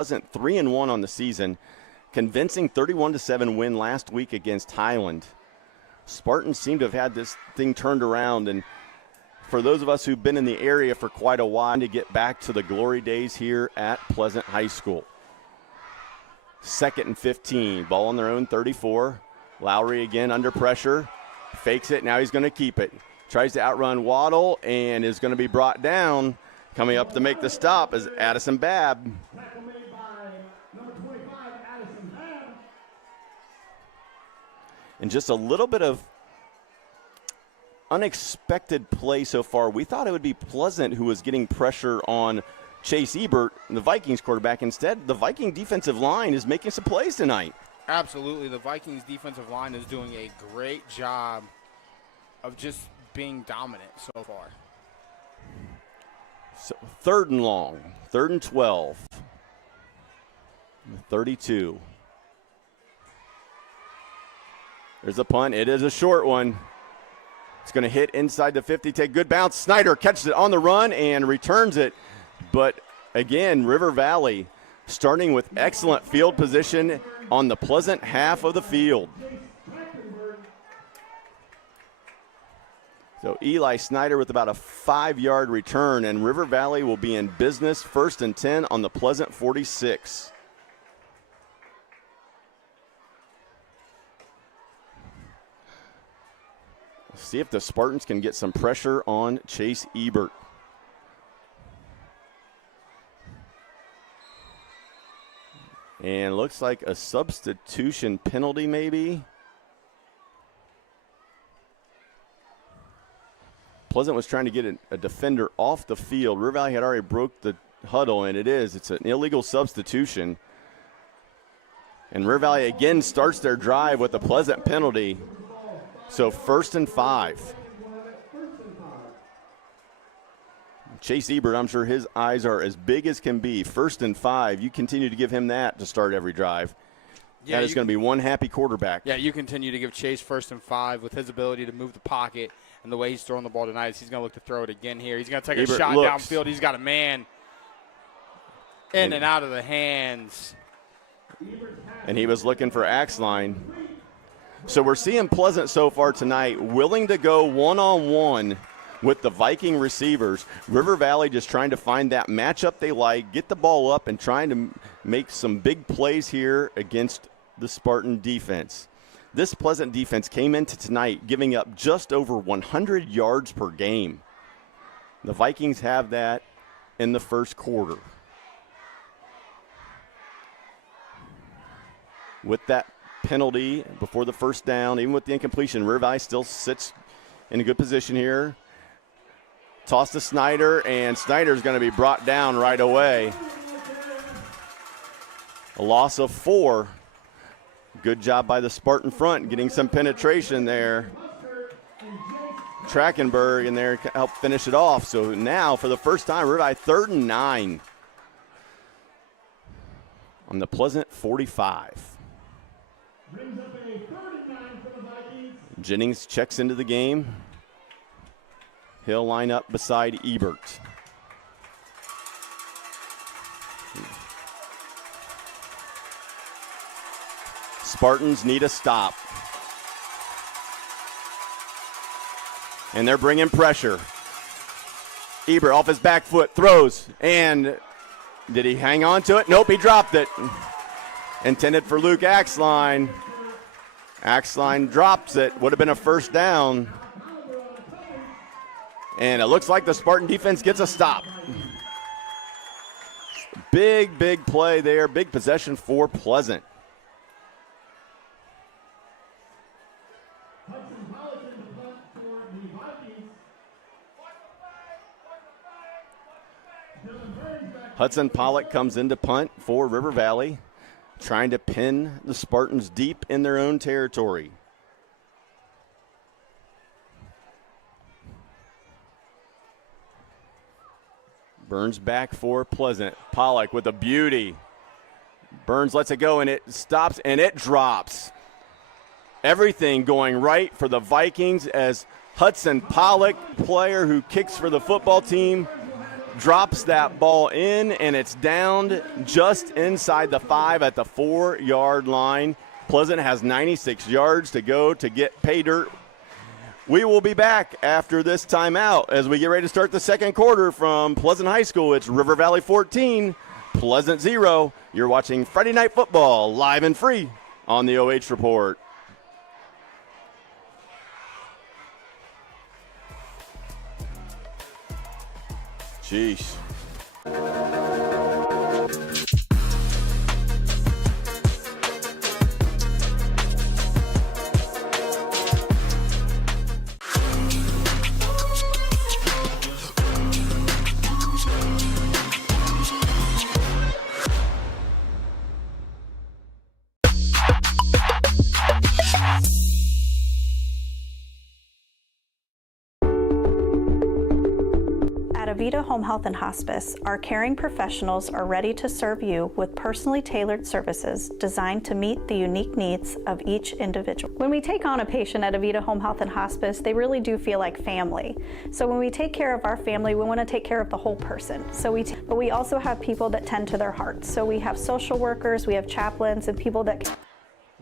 Pleasant 3-1 on the season. Convincing 31-7 win last week against Highland. Spartans seem to have had this thing turned around, and for those of us who've been in the area for quite a while, to get back to the glory days here at Pleasant High School. 2nd and 15, ball on their own 34. Lowry again under pressure, fakes it, now he's going to keep it. Tries to outrun Waddle and is going to be brought down. Coming up to make the stop is Addison Babb. And just a little bit of unexpected play so far. We thought it would be Pleasant who was getting pressure on Chase Ebert, the Vikings quarterback. Instead, the Viking defensive line is making some plays tonight. Absolutely. The Vikings defensive line is doing a great job of just being dominant so far. So 3rd and long, 3rd and 12. 32. There's a punt. It is a short one. It's going to hit inside the 50. Take good bounce. Snyder catches it on the run and returns it. But again, River Valley starting with excellent field position on the Pleasant half of the field. So Eli Snyder with about a 5-yard return, and River Valley will be in business 1st and 10 on the Pleasant 46. See if the Spartans can get some pressure on Chase Ebert. And looks like a substitution penalty maybe. Pleasant was trying to get a defender off the field. River Valley had already broke the huddle, and it's an illegal substitution. And River Valley again starts their drive with a Pleasant penalty. So 1st and 5. Chase Ebert, I'm sure his eyes are as big as can be. 1st and 5. You continue to give him that to start every drive. Yeah, that is going to be one happy quarterback. Yeah, you continue to give Chase 1st and 5 with his ability to move the pocket and the way he's throwing the ball tonight. He's going to look to throw it again here. He's going to take a shot downfield. He's got a man in and out of the hands. And he was looking for Axline. So we're seeing Pleasant so far tonight willing to go one-on-one with the Viking receivers. River Valley just trying to find that matchup they like, get the ball up, and trying to make some big plays here against the Spartan defense. This Pleasant defense came into tonight giving up just over 100 yards per game. The Vikings have that in the first quarter. With that penalty before the first down, even with the incompletion, River Valley still sits in a good position here. Toss to Snyder, and Snyder's going to be brought down right away. A loss of 4. Good job by the Spartan front, getting some penetration there. Trackenberg in there helped finish it off. So now, for the first time, River Valley 3rd and 9 on the Pleasant 45. Jennings checks into the game. He'll line up beside Ebert. Spartans need a stop. And they're bringing pressure. Ebert off his back foot, throws, and did he hang on to it? Nope, he dropped it. Intended for Luke Axline. Axline drops it. Would have been a first down. And it looks like the Spartan defense gets a stop. Big, big play there. Big possession for Pleasant. Hudson Pollock comes into punt for River Valley, trying to pin the Spartans deep in their own territory. Burns back for Pleasant. Pollock with a beauty. Burns lets it go, and it stops, and it drops. Everything going right for the Vikings as Hudson Pollock, player who kicks for the football team, drops that ball in, and it's down just inside the 5 at the 4-yard line. Pleasant has 96 yards to go to get pay dirt. We will be back after this timeout as we get ready to start the second quarter from Pleasant High School. It's River Valley 14, Pleasant 0. You're watching Friday Night Football live and free on the OH Report. Jeez. At Avita Home Health and Hospice, our caring professionals are ready to serve you with personally tailored services designed to meet the unique needs of each individual. When we take on a patient at Avita Home Health and Hospice, they really do feel like family. So when we take care of our family, we want to take care of the whole person. But we also have people that tend to their hearts. So we have social workers, we have chaplains, and people that...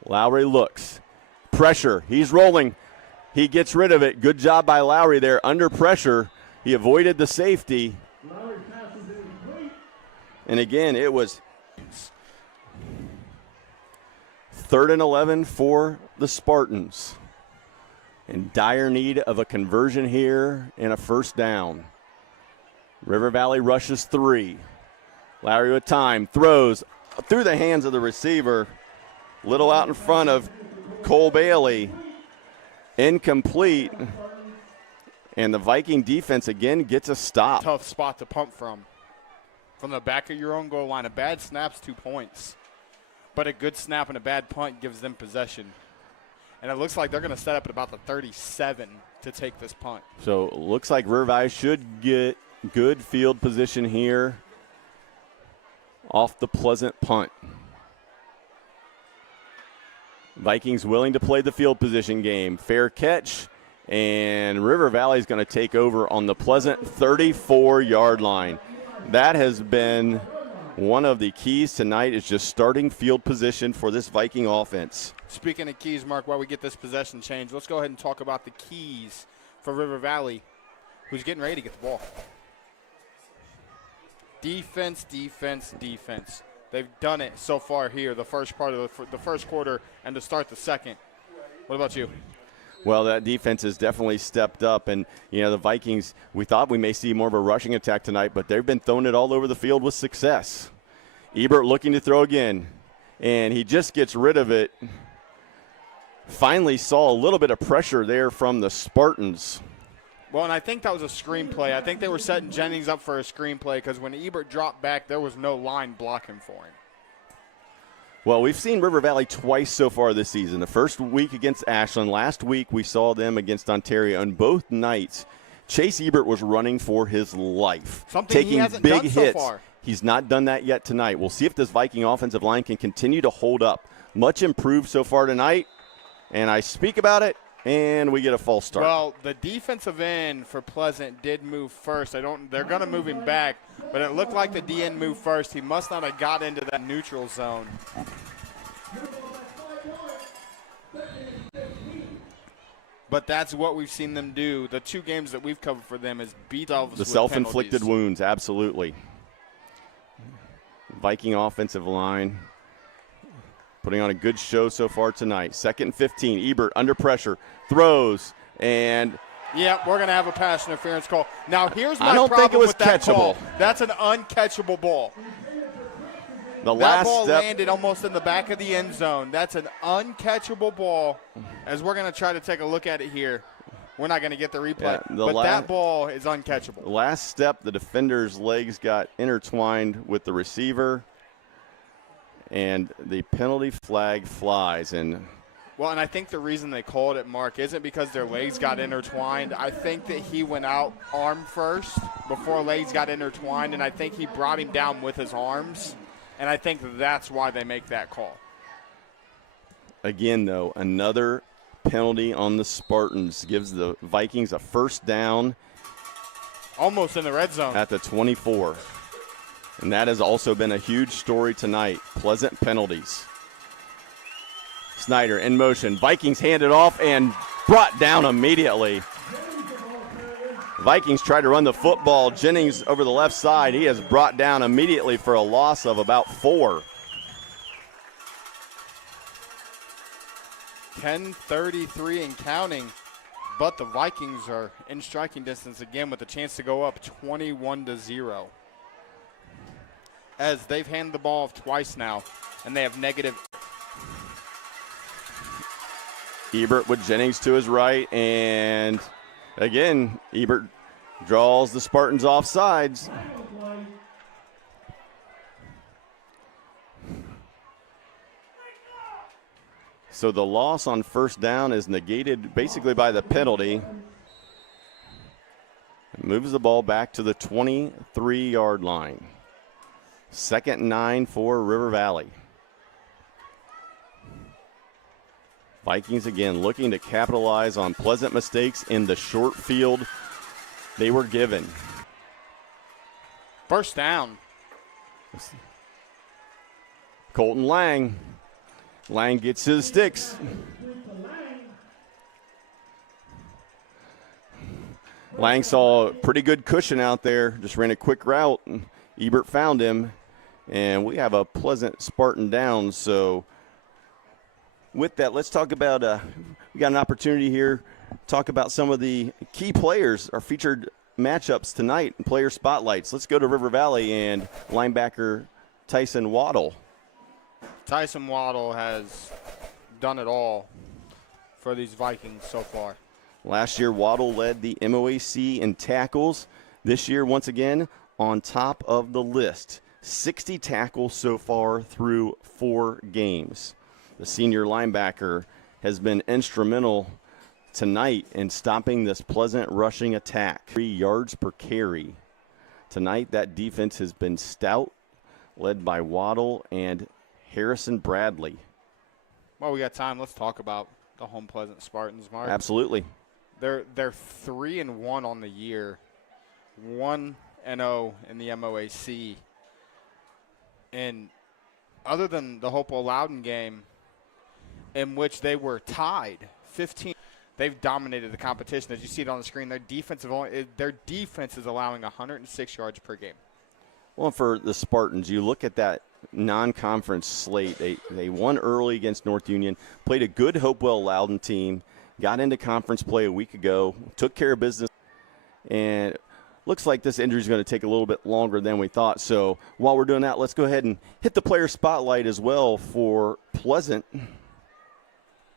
Lowry looks. Pressure. He's rolling. He gets rid of it. Good job by Lowry there. Under pressure. He avoided the safety. And again, it was 3rd and 11 for the Spartans. In dire need of a conversion here and a first down. River Valley rushes 3. Lowry with time. Throws through the hands of the receiver. Little out in front of Cole Bailey. Incomplete. And the Viking defense, again, gets a stop. Tough spot to punt from. From the back of your own goal line. A bad snap's 2 points. But a good snap and a bad punt gives them possession. And it looks like they're going to set up at about the 37 to take this punt. So it looks like River Valley should get good field position here off the Pleasant punt. Vikings willing to play the field position game. Fair catch. And River Valley is going to take over on the Pleasant 34-yard line. That has been one of the keys tonight, is just starting field position for this Viking offense. Speaking of keys, Mark, while we get this possession change, let's go ahead and talk about the keys for River Valley, who's getting ready to get the ball. Defense, defense, defense. They've done it so far here, the first part of the first quarter and to start the second. What about you? Well, that defense has definitely stepped up. And, you know, the Vikings, we thought we may see more of a rushing attack tonight, but they've been throwing it all over the field with success. Ebert looking to throw again, and he just gets rid of it. Finally saw a little bit of pressure there from the Spartans. Well, and I think that was a screenplay. I think they were setting Jennings up for a screenplay because when Ebert dropped back, there was no line blocking for him. Well, we've seen River Valley twice so far this season. The first week against Ashland. Last week we saw them against Ontario. On both nights, Chase Ebert was running for his life. Something taking he hasn't big done hits. so far. He's not done that yet tonight. We'll see if this Viking offensive line can continue to hold up. Much improved so far tonight, and I speak about it, and we get a false start. Well, the defensive end for Pleasant did move first. They're going to move him back, but it looked like the DN moved first. He must not have got into that neutral zone. But that's what we've seen them do. The 2 games that we've covered for them is beat Elvis the with self-inflicted penalties. wounds, absolutely. Viking offensive line putting on a good show so far tonight. 2nd and 15. Ebert under pressure, throws, and yeah, we're going to have a pass interference call. Now, here's my I don't think it was with that catchable. call. That's an uncatchable ball. The that last ball step, landed almost in the back of the end zone. That's an uncatchable ball. As we're going to try to take a look at it here, we're not going to get the replay. Yeah, but that ball is uncatchable. The last step, the defender's legs got intertwined with the receiver, and the penalty flag flies. And I think the reason they called it, Mark, isn't because their legs got intertwined. I think that he went out arm first before legs got intertwined, and I think he brought him down with his arms. And I think that's why they make that call. Again, though, another penalty on the Spartans gives the Vikings a first down Almost in the red zone. At the 24. And that has also been a huge story tonight. Pleasant penalties. Snyder in motion. Vikings hand it off and brought down immediately. Vikings try to run the football. Jennings over the left side. He is brought down immediately for a loss of about 4. 10:33 and counting, but the Vikings are in striking distance again with a chance to go up 21-0. As they've handed the ball off twice now, and they have negative. Ebert with Jennings to his right, and again, Ebert draws the Spartans off sides. So the loss on first down is negated basically by the penalty. It moves the ball back to the 23-yard line. 2nd and 9 for River Valley. Vikings again looking to capitalize on Pleasant mistakes in the short field they were given. First down. Colton Lang. Lang gets to the sticks. Lang saw a pretty good cushion out there, just ran a quick route. And Ebert found him, and we have a Pleasant Spartan down. So with that, let's talk about, we got an opportunity here, talk about some of the key players, our featured matchups tonight, and player spotlights. Let's go to River Valley and linebacker Tyson Waddle. Tyson Waddle has done it all for these Vikings so far. Last year, Waddle led the MOAC in tackles. This year, once again, on top of the list. 60 tackles so far through 4 games. The senior linebacker has been instrumental tonight in stopping this Pleasant rushing attack. 3 yards per carry. Tonight, that defense has been stout, led by Waddle and Harrison Bradley. Well, we got time. Let's talk about the home Pleasant Spartans, Mark. Absolutely. They're 3-1 on the year, 1-0 in the MOAC. And other than the Hopewell Loudon game, in which they were tied 15, they've dominated the competition. As you see it on the screen, their defense is allowing 106 yards per game. Well, for the Spartans, you look at that non-conference slate. They won early against North Union, played a good Hopewell Loudon team, got into conference play a week ago, took care of business, and looks like this injury is going to take a little bit longer than we thought. So while we're doing that, let's go ahead and hit the player spotlight as well for Pleasant.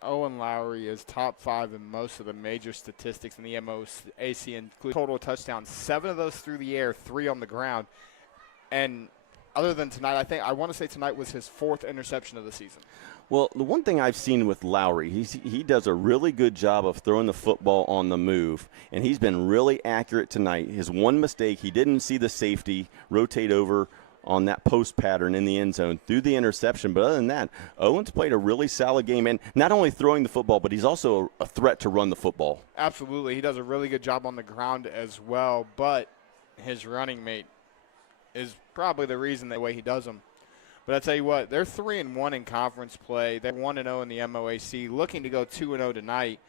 Owen Lowry is top 5 in most of the major statistics in the MOAC, including total touchdowns, 7 of those through the air, 3 on the ground. And other than tonight, I want to say tonight was his 4th interception of the season. Well, the one thing I've seen with Lowry, he does a really good job of throwing the football on the move, and he's been really accurate tonight. His one mistake, he didn't see the safety rotate over on that post pattern in the end zone through the interception. But other than that, Owens played a really solid game, and not only throwing the football, but he's also a threat to run the football. Absolutely. He does a really good job on the ground as well, but his running mate is probably the reason the way he does them. But I tell you what, they're 3-1 in conference play. They're 1-0 in the MOAC, looking to go 2-0 tonight.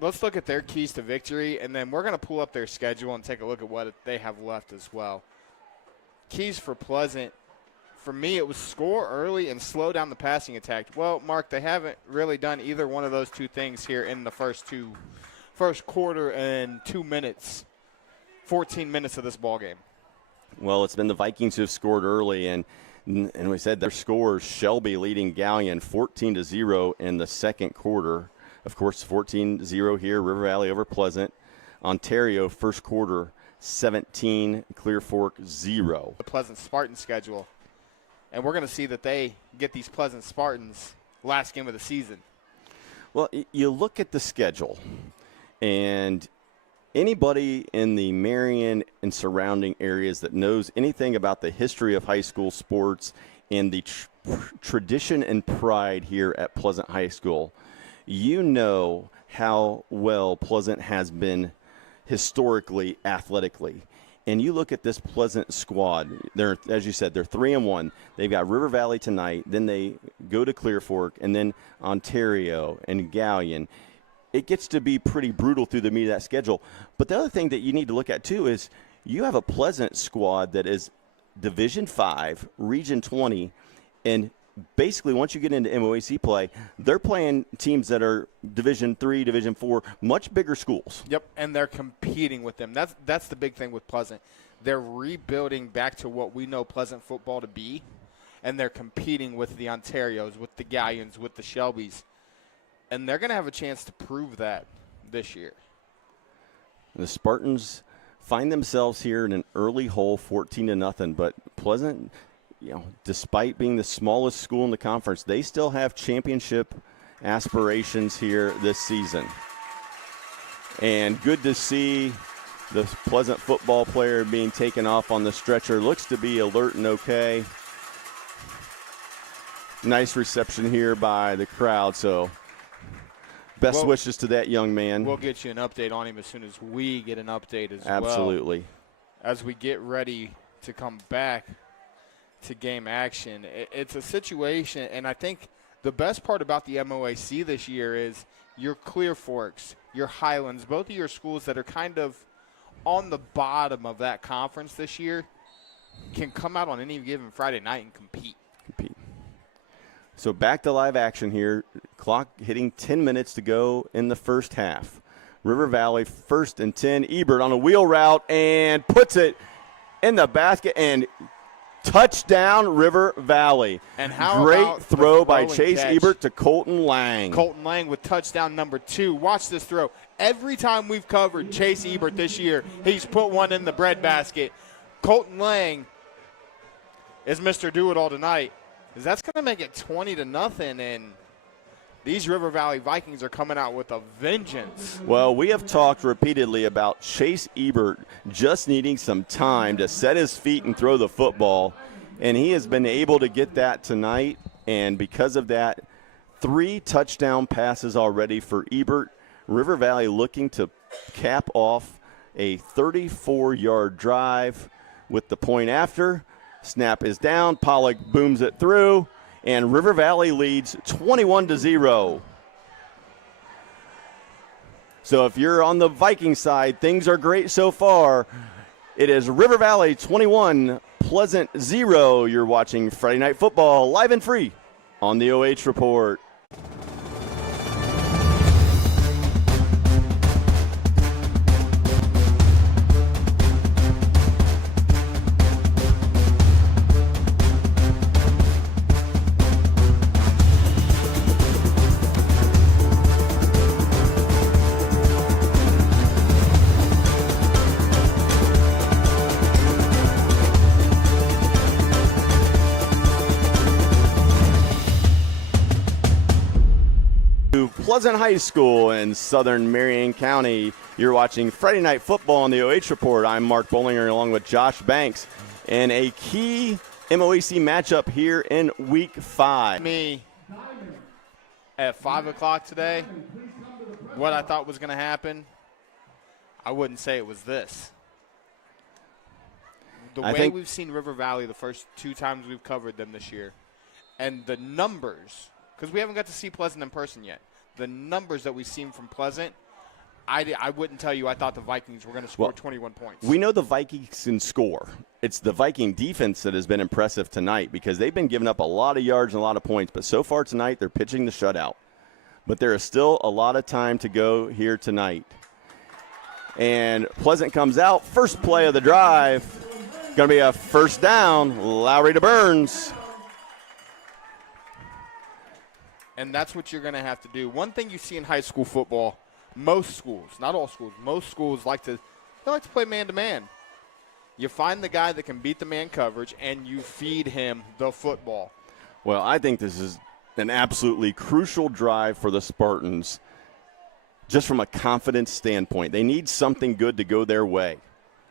Let's look at their keys to victory, and then we're going to pull up their schedule and take a look at what they have left as well. Keys for Pleasant, for me, it was score early and slow down the passing attack. Well, Mark, they haven't really done either one of those two things here in the first quarter and 2 minutes. 14 minutes of this ball game. Well, it's been the Vikings who have scored early, and we said their scores, Shelby leading Galleon 14-0 in the second quarter. Of course, 14-0 here, River Valley over Pleasant. Ontario, first quarter, 17, Clear Fork 0. The Pleasant Spartan schedule, and we're going to see that they get these Pleasant Spartans last game of the season. Well, you look at the schedule, and anybody in the Marion and surrounding areas that knows anything about the history of high school sports and the tradition and pride here at Pleasant High School, you know how well Pleasant has been historically, athletically. And you look at this Pleasant squad. They're, as you said, they're 3-1. They've got River Valley tonight. Then they go to Clear Fork, and then Ontario and Galleon. It gets to be pretty brutal through the meat of that schedule. But the other thing that you need to look at, too, is you have a Pleasant squad that is Division 5, Region 20, and basically once you get into MOAC play, they're playing teams that are Division 3, Division 4, much bigger schools. Yep, and they're competing with them. That's the big thing with Pleasant. They're rebuilding back to what we know Pleasant football to be, and they're competing with the Ontarios, with the Galleons, with the Shelbys. And they're going to have a chance to prove that this year. The Spartans find themselves here in an early hole, 14-0, but Pleasant, despite being the smallest school in the conference, they still have championship aspirations here this season. And good to see the Pleasant football player being taken off on the stretcher. Looks to be alert and okay. Nice reception here by the crowd, so best wishes to that young man. We'll get you an update on him as soon as we get an update as well. Absolutely. As we get ready to come back to game action, it's a situation, and I think the best part about the MOAC this year is your Clear Forks, your Highlands, both of your schools that are kind of on the bottom of that conference this year can come out on any given Friday night and compete. So back to live action here. Clock hitting 10 minutes to go in the first half. River Valley 1st and 10. Ebert on a wheel route and puts it in the basket, and touchdown River Valley. And how great throw by Chase Ebert to Colton Lang. Colton Lang with touchdown number 2. Watch this throw. Every time we've covered Chase Ebert this year, he's put one in the breadbasket. Colton Lang is Mr. Do-It-All tonight. That's going to make it 20-0, and these River Valley Vikings are coming out with a vengeance. Well, we have talked repeatedly about Chase Ebert just needing some time to set his feet and throw the football, and he has been able to get that tonight, and because of that, 3 touchdown passes already for Ebert. River Valley looking to cap off a 34-yard drive with the point after. Snap is down. Pollock booms it through, and River Valley leads 21-0. So if you're on the Viking side, things are great so far. It is River Valley 21, Pleasant 0. You're watching Friday Night Football live and free on the OH Report. Pleasant High School in southern Marion County. You're watching Friday Night Football on the OH Report. I'm Mark Bollinger along with Josh Banks. And a key MOAC matchup here in Week 5. Me at 5 o'clock today, what I thought was going to happen, I wouldn't say it was this. The way we've seen River Valley the first 2 times we've covered them this year, and the numbers, because we haven't got to see Pleasant in person yet, the numbers that we've seen from Pleasant, I wouldn't tell you I thought the Vikings were going to score 21 points. We know the Vikings can score. It's the Viking defense that has been impressive tonight because they've been giving up a lot of yards and a lot of points. But so far tonight, they're pitching the shutout. But there is still a lot of time to go here tonight. And Pleasant comes out. First play of the drive. Going to be a first down. Lowry to Burns. And that's what you're going to have to do. One thing you see in high school football, most schools, not all schools, most schools like to play man-to-man. You find the guy that can beat the man coverage, and you feed him the football. Well, I think this is an absolutely crucial drive for the Spartans just from a confidence standpoint. They need something good to go their way.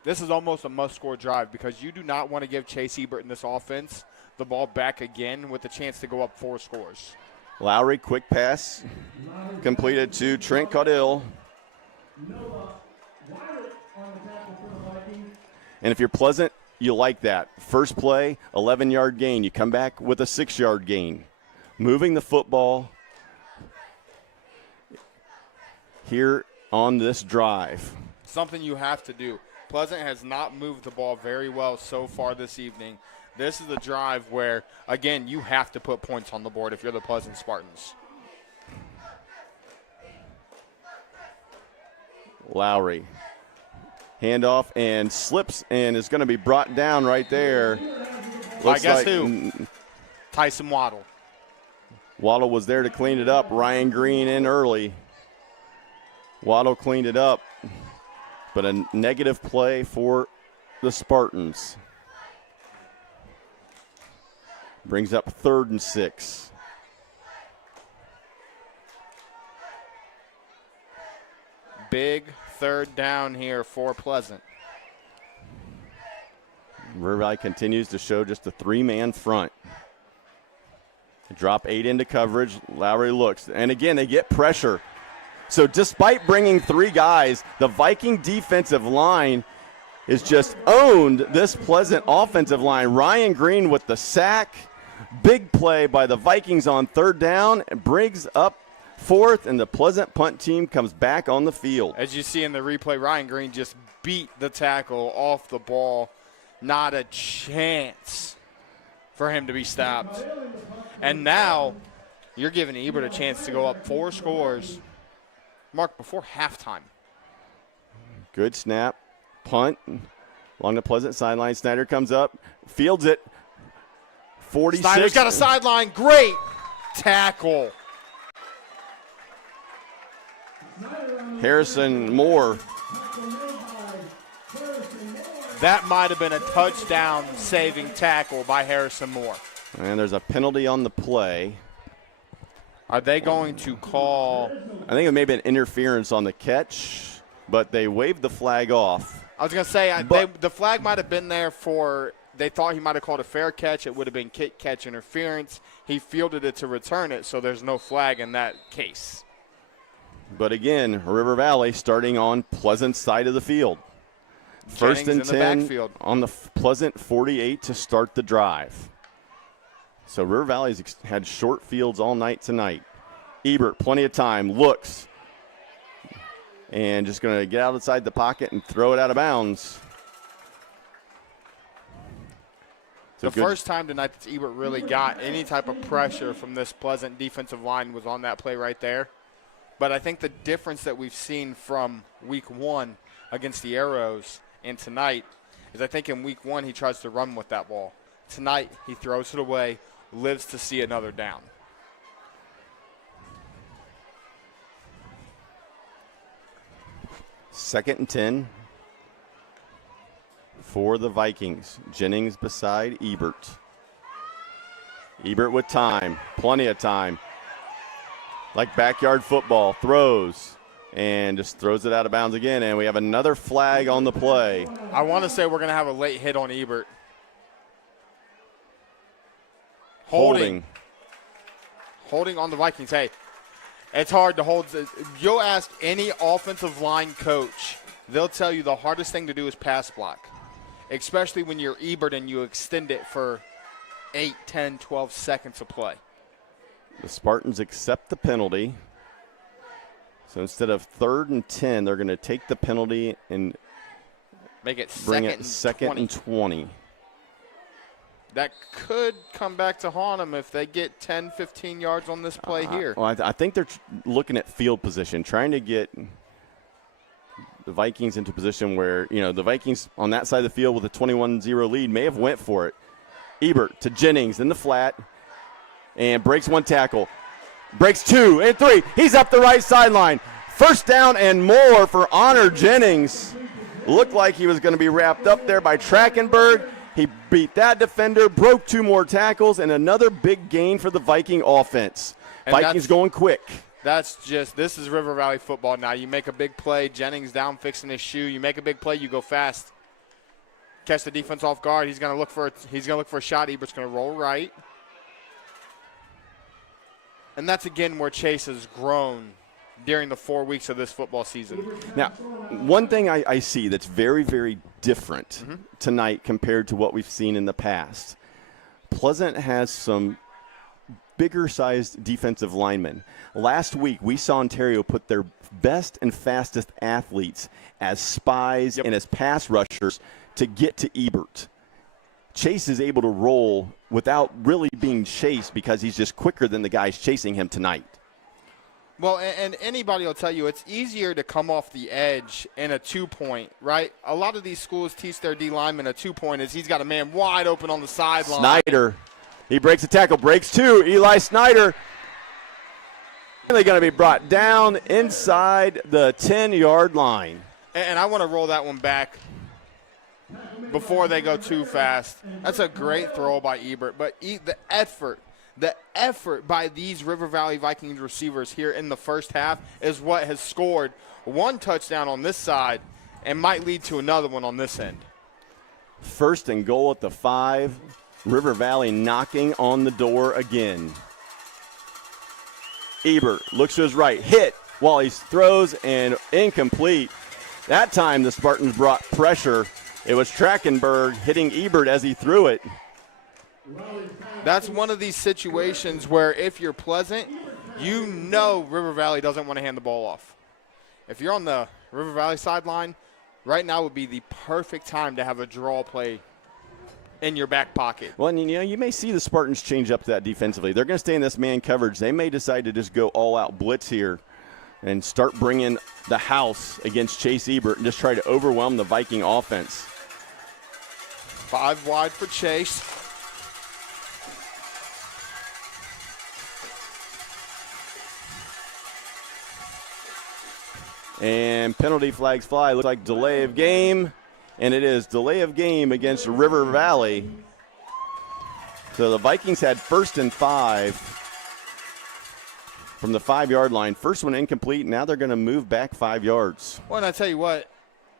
This is almost a must-score drive because you do not want to give Chase Ebert in this offense the ball back again with the chance to go up 4 scores. Lowry, quick pass, completed to Trent Caudill. And if you're Pleasant, you like that. First play, 11-yard gain. You come back with a 6-yard gain. Moving the football here on this drive. Something you have to do. Pleasant has not moved the ball very well so far this evening. This is the drive where, again, you have to put points on the board if you're the Pleasant Spartans. Lowry. Handoff and slips and is going to be brought down right there. I guess who? Tyson Waddle. Waddle was there to clean it up. Ryan Green in early. Waddle cleaned it up, but a negative play for the Spartans. Brings up 3rd and 6. Big 3rd down here for Pleasant. River Valley continues to show just a 3-man front. Drop 8 into coverage. Lowry looks. And again, they get pressure. So despite bringing 3 guys, the Viking defensive line is just owned this Pleasant offensive line. Ryan Green with the sack. Big play by the Vikings on 3rd down. And brings up 4th, and the Pleasant punt team comes back on the field. As you see in the replay, Ryan Green just beat the tackle off the ball. Not a chance for him to be stopped. And now you're giving Ebert a chance to go up 4 scores, Mark, before halftime. Good snap. Punt along the Pleasant sideline. Snyder comes up, fields it. 46. Snyder's got a sideline. Great tackle. Harrison Moore. That might have been a touchdown-saving tackle by Harrison Moore. And there's a penalty on the play. Are they going to call? I think it may have been interference on the catch, but they waved the flag off. I was going to say, the flag might have been there for, they thought he might have called a fair catch. It would have been kick catch interference. He fielded it to return it, so there's no flag in that case. But again, River Valley starting on Pleasant side of the field. First and 10 on the Pleasant 48 to start the drive. So River Valley's had short fields all night tonight. Ebert, plenty of time, looks. And just going to get outside the pocket and throw it out of bounds. The first time tonight that Ebert really got any type of pressure from this Pleasant defensive line was on that play right there. But I think the difference that we've seen from week 1 against the Arrows and tonight is I think in week 1 he tries to run with that ball. Tonight he throws it away, lives to see another down. Second and 10 for the Vikings. Jennings beside Ebert. Ebert with time, plenty of time. Like backyard football, throws, and just throws it out of bounds again, and we have another flag on the play. I want to say we're going to have a late hit on Ebert. Holding on the Vikings. Hey, it's hard to hold. You'll ask any offensive line coach, they'll tell you the hardest thing to do is pass block, especially when you're Ebert and you extend it for 8, 10, 12 seconds of play. The Spartans accept the penalty. So instead of 3rd and 10, they're going to take the penalty and make it bring it 2nd and 20. That could come back to haunt them if they get 10, 15 yards on this play here. Well, I think they're looking at field position, trying to get the Vikings into position where, the Vikings on that side of the field with a 21-0 lead may have went for it. Ebert to Jennings in the flat. And breaks 1 tackle. Breaks 2 and 3. He's up the right sideline. First down and more for Honor Jennings. Looked like he was going to be wrapped up there by Trachenberg. He beat that defender, broke 2 more tackles, and another big gain for the Viking offense. And Vikings going quick. This is River Valley football now. You make a big play, Jennings down fixing his shoe. You make a big play, you go fast. Catch the defense off guard. He's going to look for a shot. Ebert's going to roll right. And that's, again, where Chase has grown during the 4 weeks of this football season. Now, one thing I see that's very, very different tonight compared to what we've seen in the past, Pleasant has some bigger-sized defensive linemen. Last week, we saw Ontario put their best and fastest athletes as spies and as pass rushers to get to Ebert. Chase is able to roll without really being chased because he's just quicker than the guys chasing him tonight. Well, and anybody will tell you it's easier to come off the edge in a 2-point, right? A lot of these schools teach their D lineman a 2-point is he's got a man wide open on the sideline. Snyder, he breaks a tackle, breaks two. Eli Snyder, they're going to be brought down inside the 10-yard line. And I want to roll that one back before they go too fast. That's a great throw by Ebert, but the effort by these River Valley Vikings receivers here in the first half is what has scored one touchdown on this side and might lead to another one on this end. First and goal at the 5. River Valley knocking on the door again. Ebert looks to his right, hit while he throws and incomplete. That time the Spartans brought pressure. It was Trachtenberg hitting Ebert as he threw it. That's one of these situations where if you're Pleasant, you know River Valley doesn't want to hand the ball off. If you're on the River Valley sideline, right now would be the perfect time to have a draw play in your back pocket. Well, and you may see the Spartans change up that defensively. They're going to stay in this man coverage. They may decide to just go all-out blitz here and start bringing the house against Chase Ebert and just try to overwhelm the Viking offense. 5 wide for Chase. And penalty flags fly. Looks like delay of game. And it is delay of game against River Valley. So the Vikings had 1st and 5 from the 5-yard line. First one incomplete. Now they're going to move back 5 yards. Well, and I tell you what,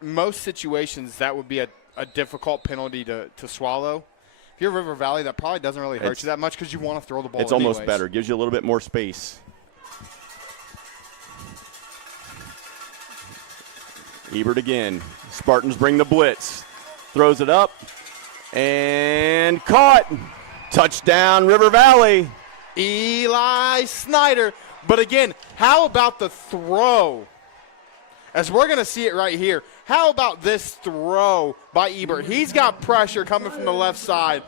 most situations that would be a difficult penalty to swallow. If you're River Valley, that probably doesn't really hurt you that much because you want to throw the ball It's almost better. Gives you a little bit more space. Ebert again. Spartans bring the blitz. Throws it up. And caught. Touchdown, River Valley. Eli Snyder. But again, how about the throw? As we're going to see it right here. How about this throw by Ebert? He's got pressure coming from the left side.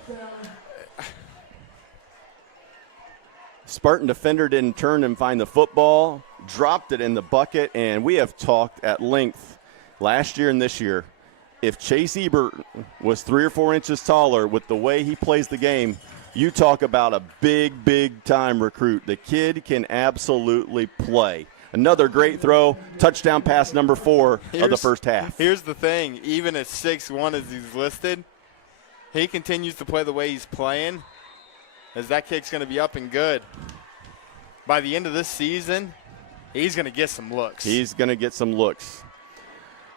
Spartan defender didn't turn and find the football. Dropped it in the bucket. And we have talked at length last year and this year, if Chase Ebert was 3 or 4 inches taller with the way he plays the game, you talk about a big, big-time recruit. The kid can absolutely play. Another great throw, touchdown pass number 4 of the first half. Here's the thing. Even at 6'1" as he's listed, he continues to play the way he's playing, as that kick's going to be up and good. By the end of this season, he's going to get some looks. He's going to get some looks.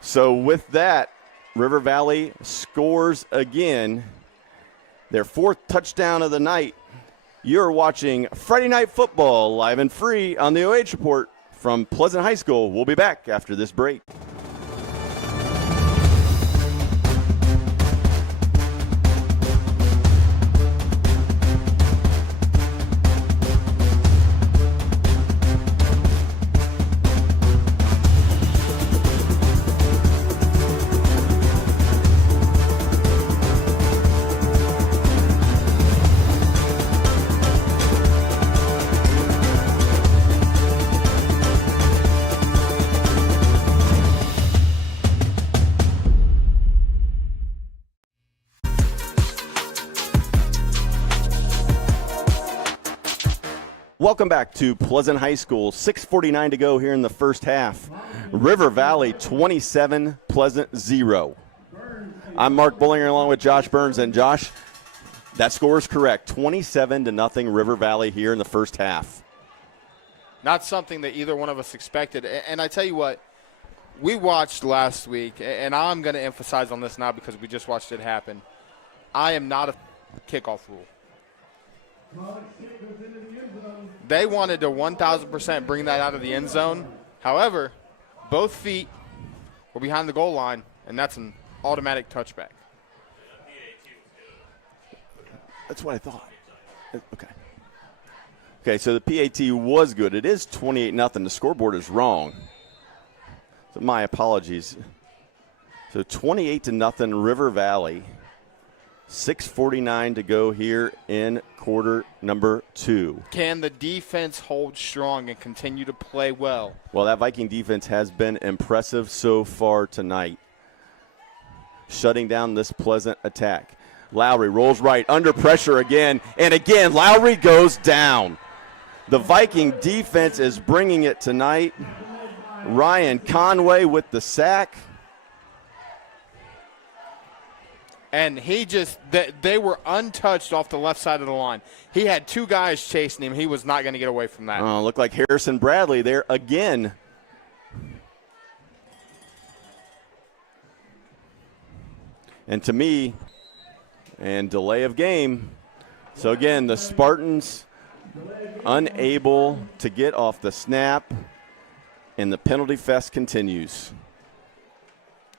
So with that, River Valley scores again, their 4th touchdown of the night. You're watching Friday Night Football live and free on the OH Report from Pleasant High School. We'll be back after this break. Welcome back to Pleasant High School. 6:49 to go here in the first half. River Valley 27, Pleasant 0. I'm Mark Bullinger along with Josh Burns. And Josh, that score is correct. 27-0 River Valley here in the first half. Not something that either one of us expected. And I tell you what, we watched last week, and I'm going to emphasize on this now because we just watched it happen. I am not a kickoff rule. They wanted to 1,000% bring that out of the end zone. However, both feet were behind the goal line, and that's an automatic touchback. That's what I thought. Okay. Okay, so the PAT was good. It is 28-0. The scoreboard is wrong. So my apologies. So 28-0 River Valley. 6:49 to go here in quarter number 2. Can the defense hold strong and continue to play well? Well, that Viking defense has been impressive so far tonight, shutting down this Pleasant attack. Lowry rolls right, under pressure again, and again, Lowry goes down. The Viking defense is bringing it tonight. Ryan Conway with the sack. And they were untouched off the left side of the line. He had 2 guys chasing him. He was not going to get away from that. Looked like Harrison Bradley there again. And to me, and delay of game. So again, the Spartans unable to get off the snap, and the penalty fest continues.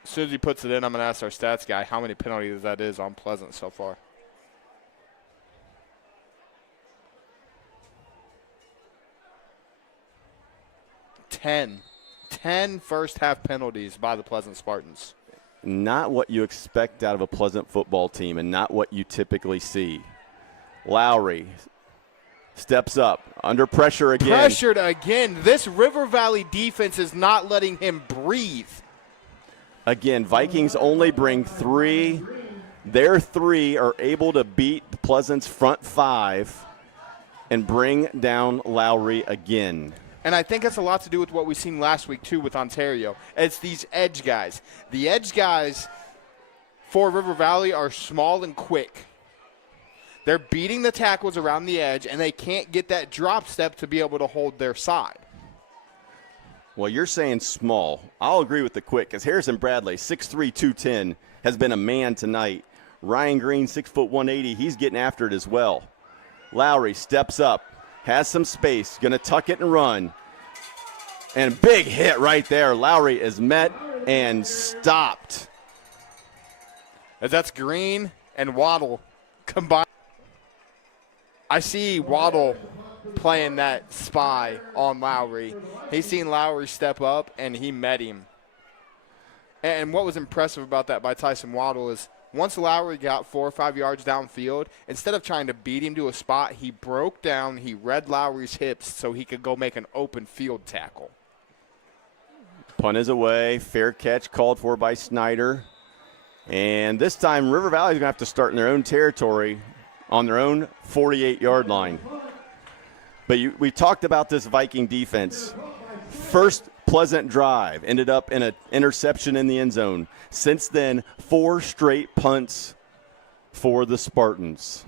As soon as he puts it in, I'm going to ask our stats guy how many penalties that is on Pleasant so far. 10 first half penalties by the Pleasant Spartans. Not what you expect out of a Pleasant football team and not what you typically see. Lowry steps up, under pressure again. Pressured again. This River Valley defense is not letting him breathe. Again, Vikings only bring 3. Their 3 are able to beat Pleasant's front 5 and bring down Lowry again. And I think that's a lot to do with what we've seen last week, too, with Ontario. It's these edge guys. The edge guys for River Valley are small and quick. They're beating the tackles around the edge, and they can't get that drop step to be able to hold their side. Well, you're saying small. I'll agree with the quick, because Harrison Bradley, 6'3", 210, has been a man tonight. Ryan Green, 6'1", 180, he's getting after it as well. Lowry steps up, has some space, going to tuck it and run. And big hit right there. Lowry is met and stopped. As that's Green and Waddle combined. I see Waddle playing that spy on Lowry. He's seen Lowry step up, and he met him. And what was impressive about that by Tyson Waddle is once Lowry got 4 or 5 yards downfield, instead of trying to beat him to a spot, he broke down, he read Lowry's hips so he could go make an open field tackle. Punt is away. Fair catch called for by Snyder. And this time, River Valley is going to have to start in their own territory on their own 48-yard line. But we talked about this Viking defense. First Pleasant drive ended up in an interception in the end zone. Since then, 4 straight punts for the Spartans.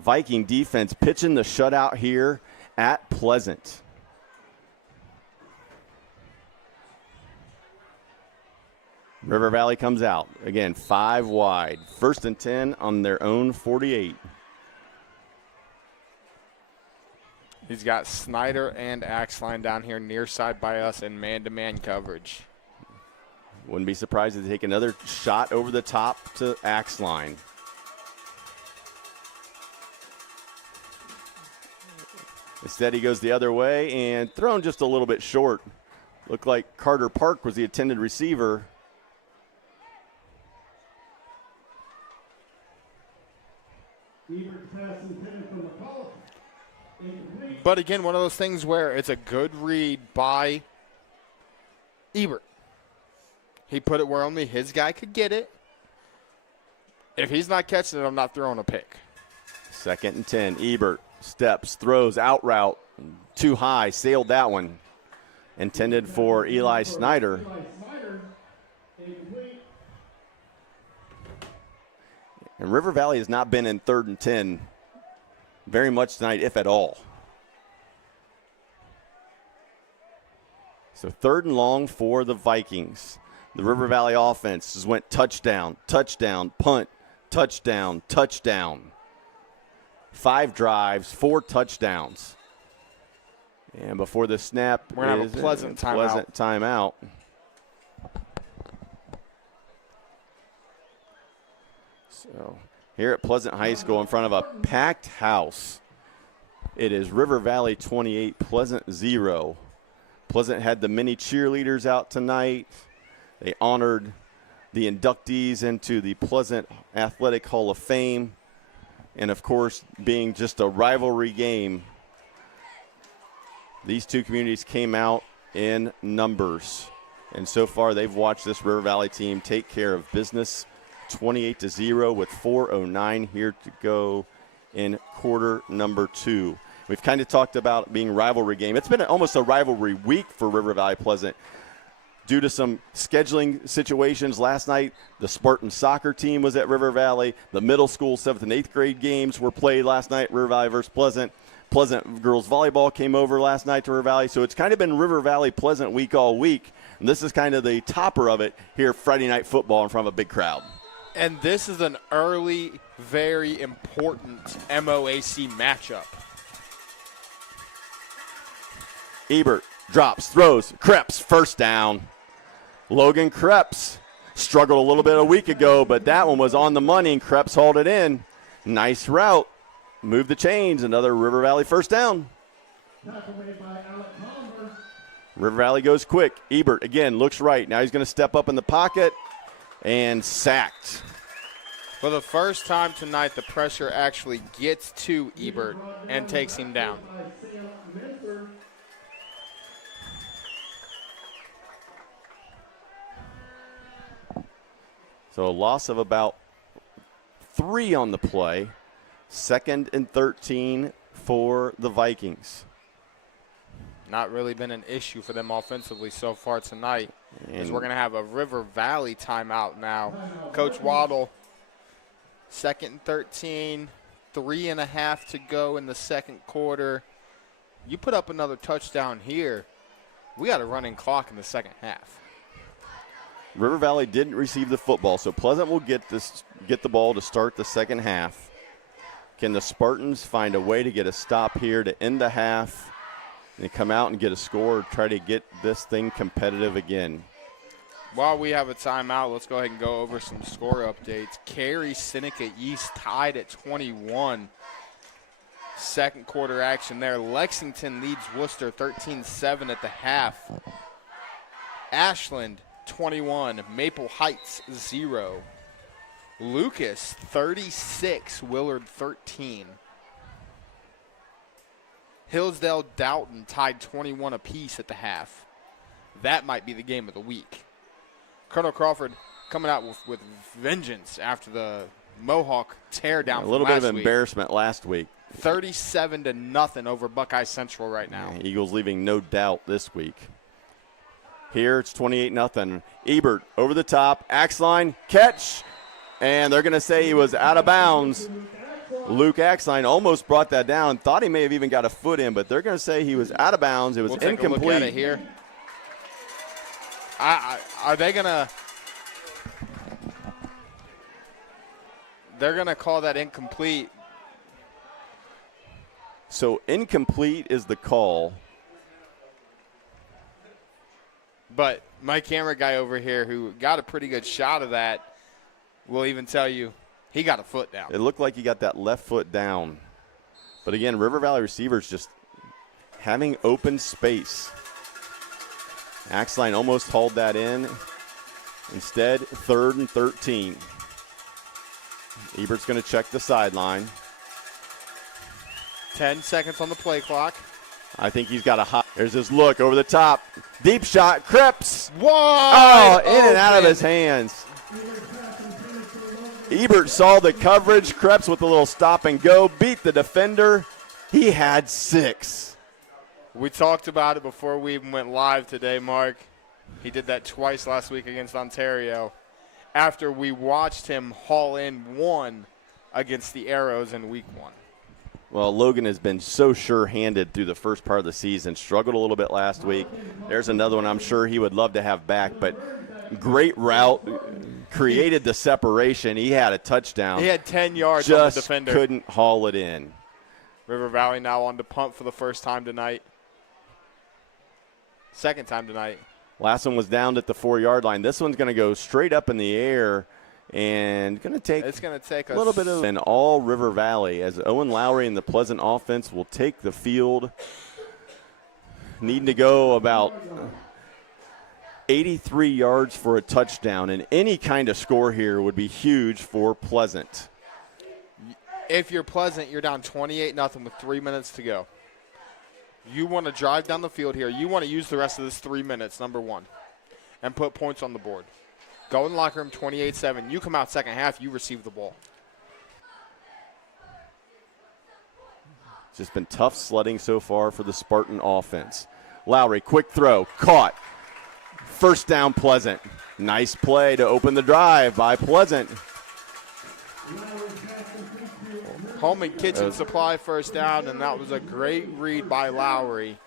Viking defense pitching the shutout here at Pleasant. River Valley comes out. Again, 5 wide. 1st and 10 on their own 48. He's got Snyder and Axline down here near side by us in man-to-man coverage. Wouldn't be surprised if they take another shot over the top to Axline. Instead, he goes the other way and thrown just a little bit short. Looked like Carter Park was the intended receiver. But again, one of those things where it's a good read by Ebert. He put it where only his guy could get it. If he's not catching it, I'm not throwing a pick. 2nd and 10. Ebert steps, throws, out route. Too high, sailed that one. Intended for Eli Snyder. And River Valley has not been in 3rd and 10 very much tonight, if at all. So 3rd and long for the Vikings. The River Valley offense just went touchdown, touchdown, punt, touchdown, touchdown. 5 drives, 4 touchdowns. And before the snap, we're going to have a Pleasant timeout. So here at Pleasant High School in front of a packed house, it is River Valley 28, Pleasant 0. Pleasant had the mini cheerleaders out tonight. They honored the inductees into the Pleasant Athletic Hall of Fame. And, of course, being just a rivalry game, these two communities came out in numbers. And so far they've watched this River Valley team take care of business 28-0 with 4:09 here to go in quarter number 2. We've kind of talked about being rivalry game. It's been almost a rivalry week for River Valley Pleasant due to some scheduling situations. Last night, the Spartan soccer team was at River Valley. The middle school 7th and 8th grade games were played last night, River Valley versus Pleasant. Pleasant girls volleyball came over last night to River Valley. So it's kind of been River Valley Pleasant week all week. And this is kind of the topper of it here Friday night football in front of a big crowd. And this is an early, very important MOAC matchup. Ebert drops, throws, Krebs, first down. Logan Krebs struggled a little bit a week ago, but that one was on the money, and Krebs hauled it in. Nice route. Move the chains. Another River Valley first down. River Valley goes quick. Ebert, again, looks right. Now he's going to step up in the pocket and sacked. For the first time tonight, the pressure actually gets to Ebert and takes him down. So a loss of about 3 on the play. 2nd and 13 for the Vikings. Not really been an issue for them offensively so far tonight. Because we're going to have a River Valley timeout now. Coach Waddle, 2nd and 13, 3.5 to go in the second quarter. You put up another touchdown here, we got a running clock in the second half. River Valley didn't receive the football, so Pleasant will get the ball to start the second half. Can the Spartans find a way to get a stop here to end the half and come out and get a score, try to get this thing competitive again? While we have a timeout, let's go ahead and go over some score updates. Cary Seneca East tied at 21. Second quarter action there. Lexington leads Worcester 13-7 at the half. Ashland 21, Maple Heights 0. Lucas 36, Willard 13. Hillsdale Doughton tied 21 apiece at the half. That might be the game of the week. Colonel Crawford coming out with vengeance after the Mohawk tear down. A little bit of embarrassment last week. 37-0 over Buckeye Central right now. Yeah, Eagles leaving no doubt this week. Here it's 28-0. Ebert over the top, Axline, catch, and they're going to say he was out of bounds. Luke Axline almost brought that down, thought he may have even got a foot in, but they're going to say he was out of bounds. It was incomplete. Take a look at it here. Are they going to – they're going to call that incomplete. So incomplete is the call. But my camera guy over here who got a pretty good shot of that will even tell you he got a foot down. It looked like he got that left foot down. But again, River Valley receivers just having open space. Axline almost hauled that in. Instead, 3rd and 13. Ebert's going to check the sideline. 10 seconds on the play clock. I think he's got a hot. There's his look over the top. Deep shot. Krebs. Whoa! In and out of his hands. Ebert saw the coverage. Krebs with a little stop and go. Beat the defender. He had 6. We talked about it before we even went live today, Mark. He did that twice last week against Ontario. After we watched him haul in 1 against the Arrows in week 1. Well, Logan has been so sure-handed through the first part of the season. Struggled a little bit last week. There's another one I'm sure he would love to have back. But great route, created the separation. He had a touchdown. He had 10 yards on the defender. Just couldn't haul it in. River Valley now on to punt for the first time tonight. Second time tonight. Last one was down at the 4-yard line. This one's going to go straight up in the air and going to take a little bit of an all River Valley as Owen Lowry and the Pleasant offense will take the field. Needing to go about 83 yards for a touchdown, and any kind of score here would be huge for Pleasant. If you're Pleasant, you're down 28-0 with 3 minutes to go. You want to drive down the field here. You want to use the rest of this 3 minutes, number one, and put points on the board. Go in the locker room 28-7. You come out second half, you receive the ball. It's just been tough sledding so far for the Spartan offense. Lowry, quick throw, caught. First down, Pleasant. Nice play to open the drive by Pleasant. Home and kitchen supply first down, and that was a great read by Lowry.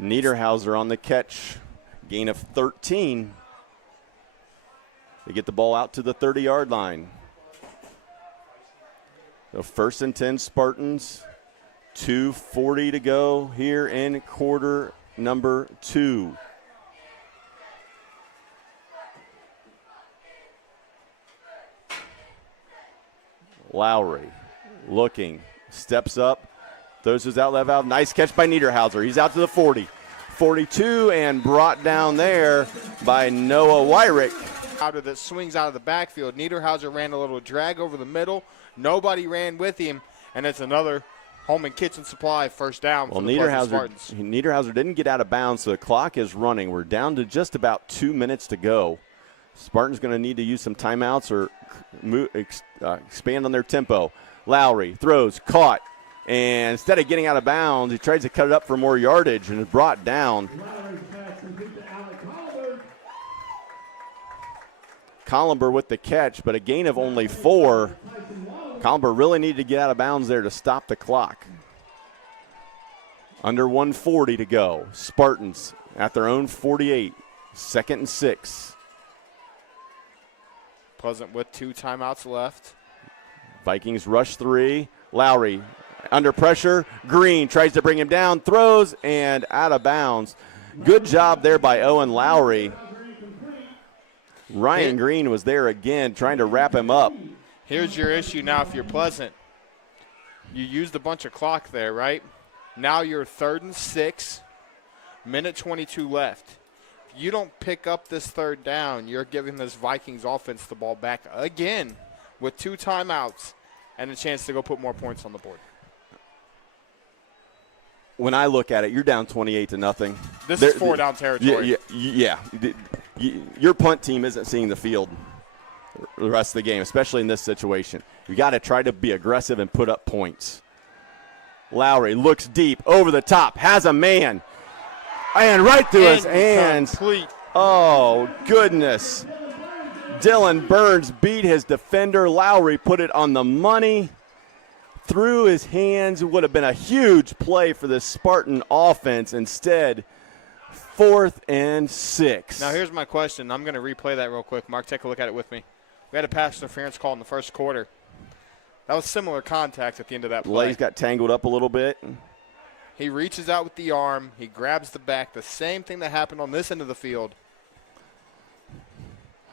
Niederhauser on the catch. Gain of 13. They get the ball out to the 30-yard line. So 1st and 10 Spartans. 2:40 to go here in quarter number 2. Lowry looking, steps up, throws his outlet valve. Nice catch by Niederhauser. He's out to the 40, 42, and brought down there by Noah Wyrick. That swings out of the backfield. Niederhauser ran a little drag over the middle. Nobody ran with him, and it's another home and kitchen supply first down for the Pleasant Spartans. Niederhauser didn't get out of bounds, so the clock is running. We're down to just about 2 minutes to go. Spartans going to need to use some timeouts or expand on their tempo. Lowry throws, caught, and instead of getting out of bounds, he tries to cut it up for more yardage and is brought down. Columber with the catch, but a gain of only 4. Columber really needed to get out of bounds there to stop the clock. Under 1:40 to go. Spartans at their own 48, 2nd and 6. Pleasant with 2 timeouts left. Vikings rush 3. Lowry under pressure. Green tries to bring him down, throws, and out of bounds. Good job there by Owen Lowry. Ryan Green was there again trying to wrap him up. Here's your issue now if you're Pleasant. You used a bunch of clock there, right? Now you're 3rd and 6, minute 22 left. If you don't pick up this 3rd down, you're giving this Vikings offense the ball back again with 2 timeouts and a chance to go put more points on the board. When I look at it, you're down 28-0. This is 4-down territory. Yeah. Your punt team isn't seeing the field the rest of the game, especially in this situation. You got to try to be aggressive and put up points. Lowry looks deep, over the top, has a man, and right through his hands. Complete. Oh, goodness. Dylan Burns beat his defender. Lowry put it on the money. Through his hands. It would have been a huge play for the Spartan offense. Instead, 4th and 6. Now, here's my question. I'm going to replay that real quick. Mark, take a look at it with me. We had a pass interference call in the first quarter. That was similar contact at the end of that play. Legs got tangled up a little bit. He reaches out with the arm. He grabs the back. The same thing that happened on this end of the field.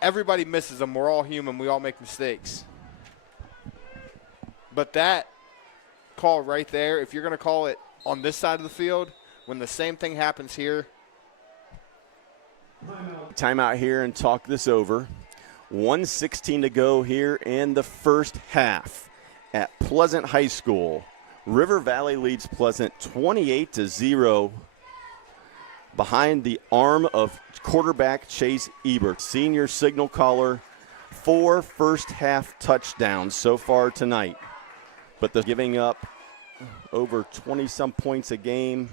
Everybody misses them. We're all human. We all make mistakes. But that call right there, if you're going to call it on this side of the field, when the same thing happens here. Timeout here and talk this over. 1:16 to go here in the first half at Pleasant High School. River Valley leads Pleasant 28-0 behind the arm of quarterback Chase Ebert, senior signal caller. 4 first-half touchdowns so far tonight. But they're giving up over 20-some points a game.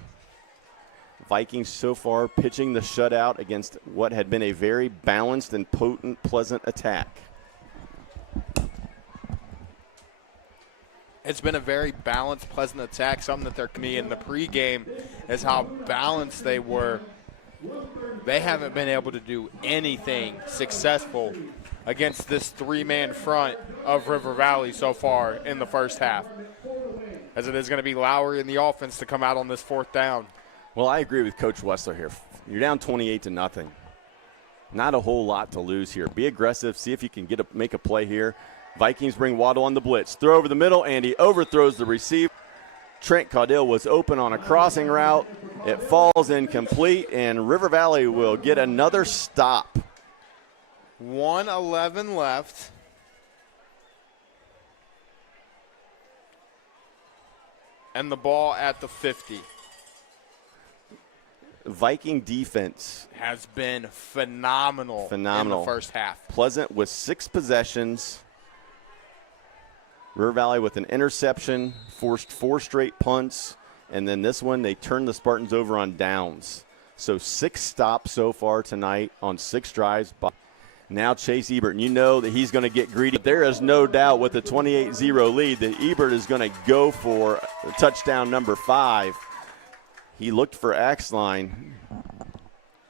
Vikings so far pitching the shutout against what had been a very balanced and potent Pleasant attack. It's been a very balanced, Pleasant attack. Something that they're going to be in the pregame is how balanced they were. They haven't been able to do anything successful against this 3-man front of River Valley so far in the first half, as it is going to be Lowry and the offense to come out on this 4th down. Well, I agree with Coach Wessler here. You're down 28-0. Not a whole lot to lose here. Be aggressive. See if you can make a play here. Vikings bring Waddle on the blitz. Throw over the middle, and he overthrows the receiver. Trent Caudill was open on a crossing route. It falls incomplete, and River Valley will get another stop. 1:11 left. And the ball at the 50. Viking defense has been phenomenal in the first half. Pleasant with 6 possessions. River Valley with an interception, forced 4 straight punts, and then this one they turned the Spartans over on downs. So 6 stops so far tonight on 6 drives. Now Chase Ebert, and you know that he's going to get greedy. There is no doubt with the 28-0 lead that Ebert is going to go for touchdown number 5. He looked for Axline.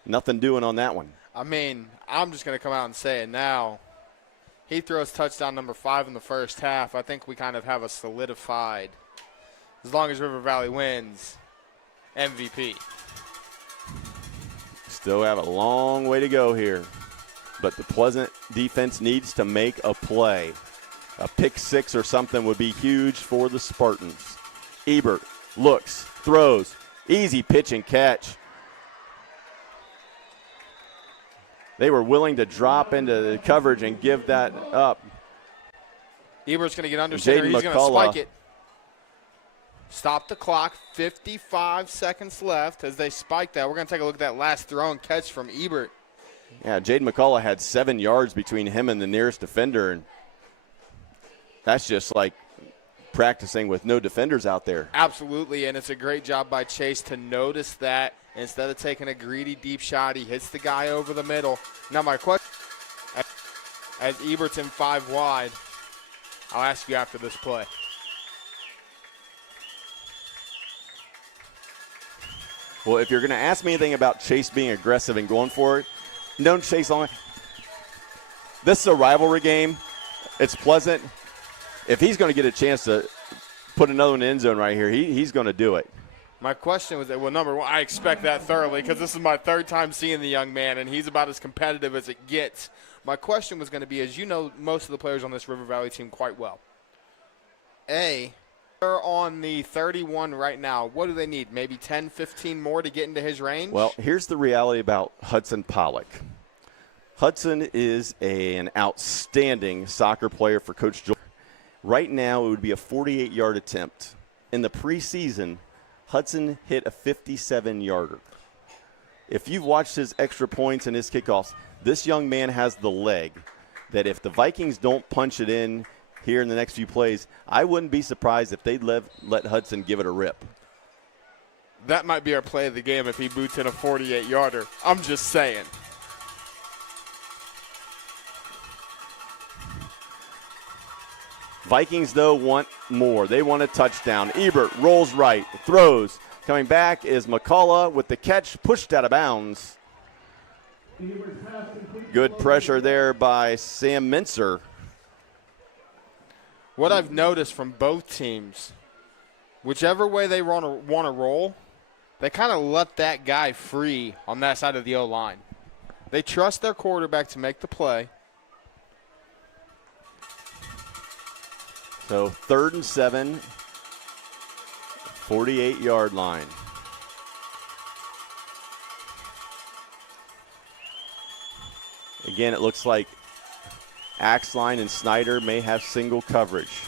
Nothing doing on that one. I mean, I'm just going to come out and say it now. He throws touchdown number 5 in the first half. I think we kind of have a solidified, as long as River Valley wins, MVP. Still have a long way to go here. But the Pleasant defense needs to make a play. A pick 6 or something would be huge for the Spartans. Ebert looks, throws, easy pitch and catch. They were willing to drop into the coverage and give that up. Ebert's going to get under center. He's going to spike it. Stop the clock. 55 seconds left as they spike that. We're going to take a look at that last throw and catch from Ebert. Yeah, Jaden McCullough had 7 yards between him and the nearest defender, and that's just like practicing with no defenders out there. Absolutely, and it's a great job by Chase to notice that. Instead of taking a greedy deep shot, he hits the guy over the middle. Now my question, as Ebert's in 5 wide, I'll ask you after this play. Well, if you're going to ask me anything about Chase being aggressive and going for it, don't chase on. This is a rivalry game. It's Pleasant. If he's going to get a chance to put another one in the end zone right here, he's going to do it. My question was, well, number one, I expect that thoroughly because this is my 3rd time seeing the young man, and he's about as competitive as it gets. My question was going to be, as you know most of the players on this River Valley team quite well, they're on the 31 right now. What do they need? Maybe 10, 15 more to get into his range? Well, here's the reality about Hudson Pollock. Hudson is an outstanding soccer player for Coach Joel. Right now, it would be a 48-yard attempt. In the preseason, Hudson hit a 57-yarder. If you've watched his extra points and his kickoffs, this young man has the leg that if the Vikings don't punch it in here in the next few plays, I wouldn't be surprised if they'd let Hudson give it a rip. That might be our play of the game if he boots in a 48-yarder. I'm just saying. Vikings, though, want more. They want a touchdown. Ebert rolls right, throws. Coming back is McCullough with the catch, pushed out of bounds. Good pressure there by Sam Mincer. What I've noticed from both teams, whichever way they want to roll, they kind of let that guy free on that side of the O-line. They trust their quarterback to make the play. So 3rd and 7, 48-yard line. Again, it looks like Axline and Snyder may have single coverage.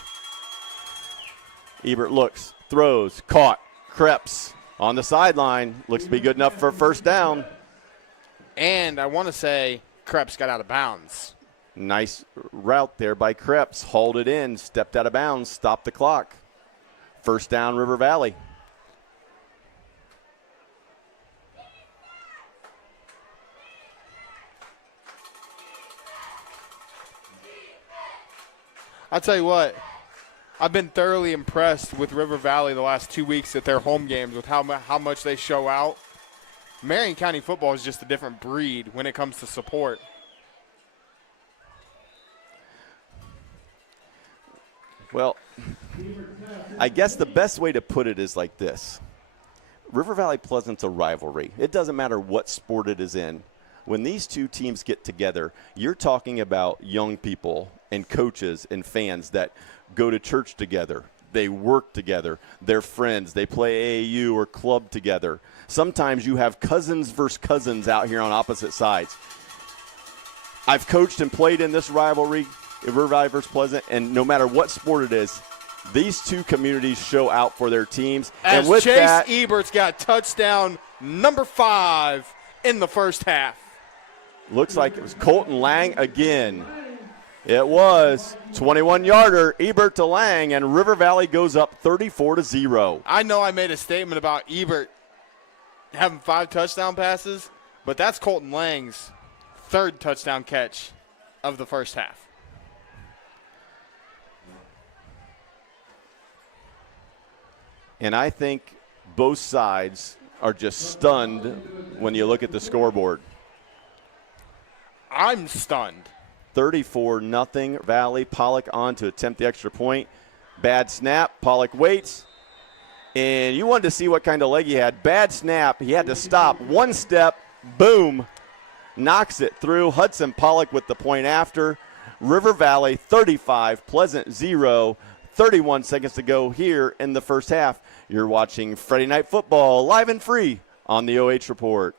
Ebert looks, throws, caught, Krebs on the sideline. Looks to be good enough for a first down. And I want to say Krebs got out of bounds. Nice route there by Krebs. Hauled it in, stepped out of bounds, stopped the clock. First down, River Valley. I'll tell you what, I've been thoroughly impressed with River Valley the last 2 weeks at their home games with how much they show out. Marion County football is just a different breed when it comes to support. Well, I guess the best way to put it is like this. River Valley Pleasant's a rivalry. It doesn't matter what sport it is in. When these two teams get together, you're talking about young people and coaches and fans that go to church together. They work together. They're friends. They play AAU or club together. Sometimes you have cousins versus cousins out here on opposite sides. I've coached and played in this rivalry, River Valley versus Pleasant, and no matter what sport it is, these two communities show out for their teams. As and with Chase that, Ebert's got touchdown number 5 in the first half. Looks like it was Colton Lang again. It was 21-yarder, Ebert to Lang, and River Valley goes up 34-0. I know I made a statement about Ebert having 5 touchdown passes, but that's Colton Lang's 3rd touchdown catch of the first half. And I think both sides are just stunned when you look at the scoreboard. I'm stunned. 34-0 Valley. Pollock on to attempt the extra point. Bad snap. Pollock waits. And you wanted to see what kind of leg he had. Bad snap. He had to stop. One step. Boom. Knocks it through. Hudson Pollock with the point after. River Valley 35, Pleasant 0. 31 seconds to go here in the first half. You're watching Friday Night Football live and free on the OH Report.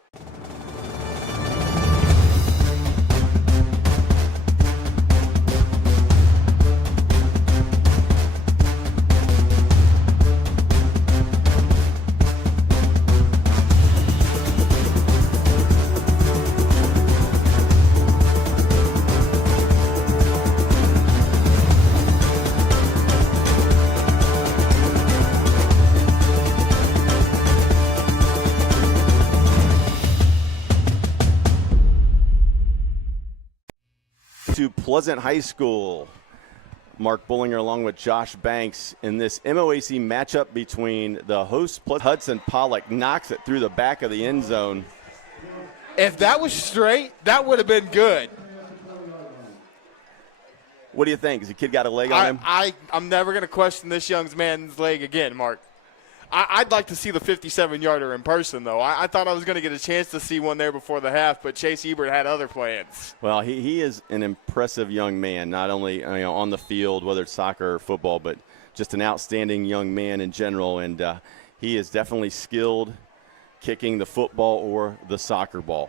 To Pleasant High School. Mark Bullinger along with Josh Banks in this MOAC matchup between the host Hudson Pollock. Knocks it through the back of the end zone. If that was straight, that would have been good. What do you think? Has the kid got a leg on him? I'm never going to question this young man's leg again, Mark. I'd like to see the 57-yarder in person, though. I thought I was going to get a chance to see one there before the half, but Chase Ebert had other plans. Well, he is an impressive young man, not only on the field, whether it's soccer or football, but just an outstanding young man in general. And he is definitely skilled kicking the football or the soccer ball.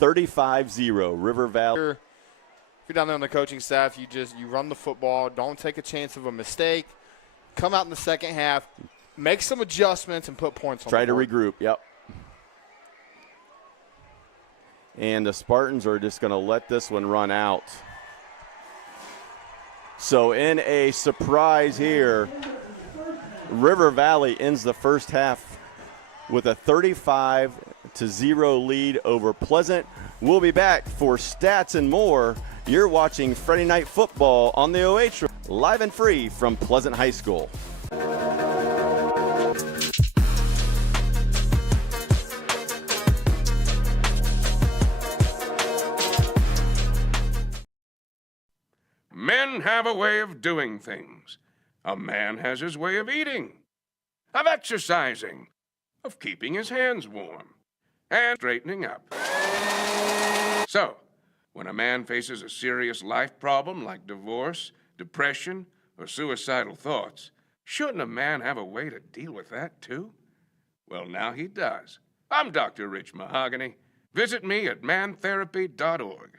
35-0, River Valley. If you're down there on the coaching staff, you run the football. Don't take a chance of a mistake. Come out in the second half, make some adjustments, and put points on the board. Try to regroup, yep. And the Spartans are just going to let this one run out. So in a surprise here, River Valley ends the first half with a 35-0 lead over Pleasant. We'll be back for stats and more. You're watching Friday Night Football on the OH, live and free from Pleasant High School. Men have a way of doing things. A man has his way of eating, of exercising, of keeping his hands warm, and straightening up. So, when a man faces a serious life problem like divorce, depression, or suicidal thoughts, shouldn't a man have a way to deal with that too? Well, now he does. I'm Dr. Rich Mahogany. Visit me at mantherapy.org.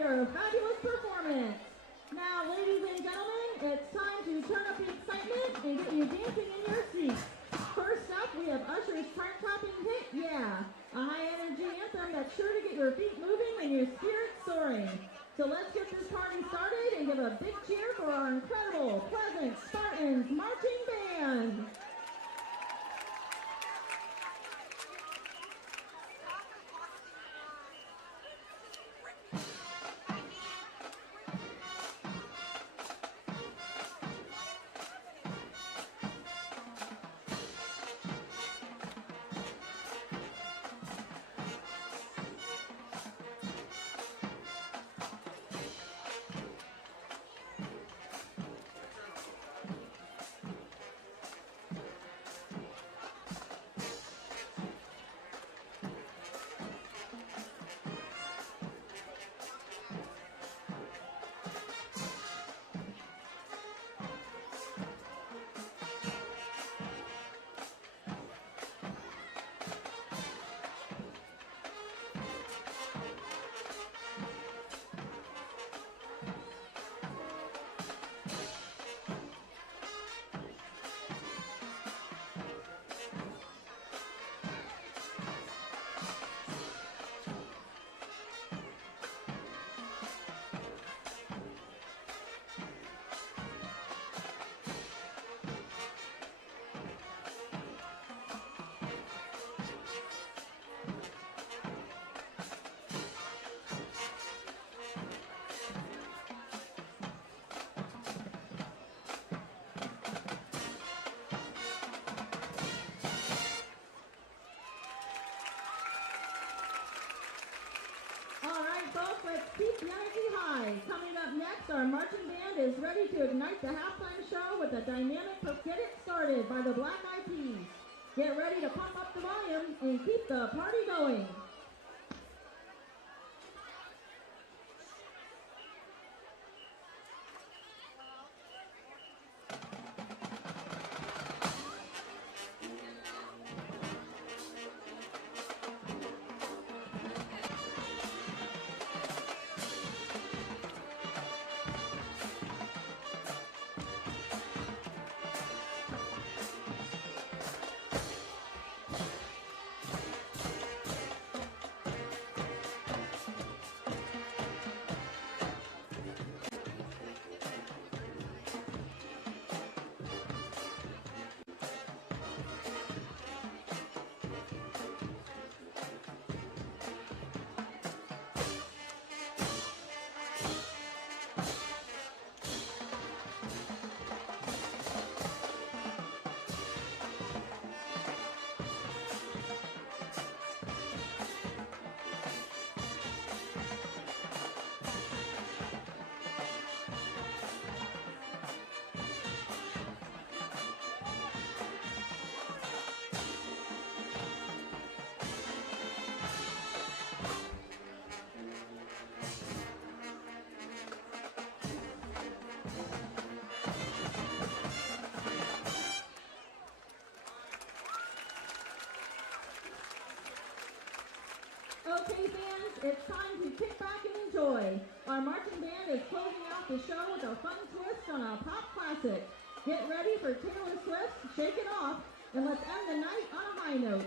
your fabulous performance. Now, ladies and gentlemen, it's time to turn up the excitement and get you dancing in your seats. First up, we have Usher's chart-topping hit, Yeah, a high-energy anthem that's sure to get your feet moving and your spirits soaring. So let's get this party started and give a big cheer for our incredible Pleasant Spartans marching band. Keep the energy high. Coming up next, our marching band is ready to ignite the halftime show with a dynamic Get It Started by the Black Eyed Peas. Get ready to pump up the volume and keep the party going. Okay, fans, it's time to kick back and enjoy. Our marching band is closing out the show with a fun twist on a pop classic. Get ready for Taylor Swift's Shake It Off, and let's end the night on a high note.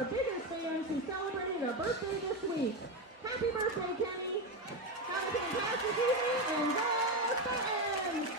our biggest fans who celebrated a birthday this week. Happy birthday, Kenny. Have a fantastic evening and go Spartans!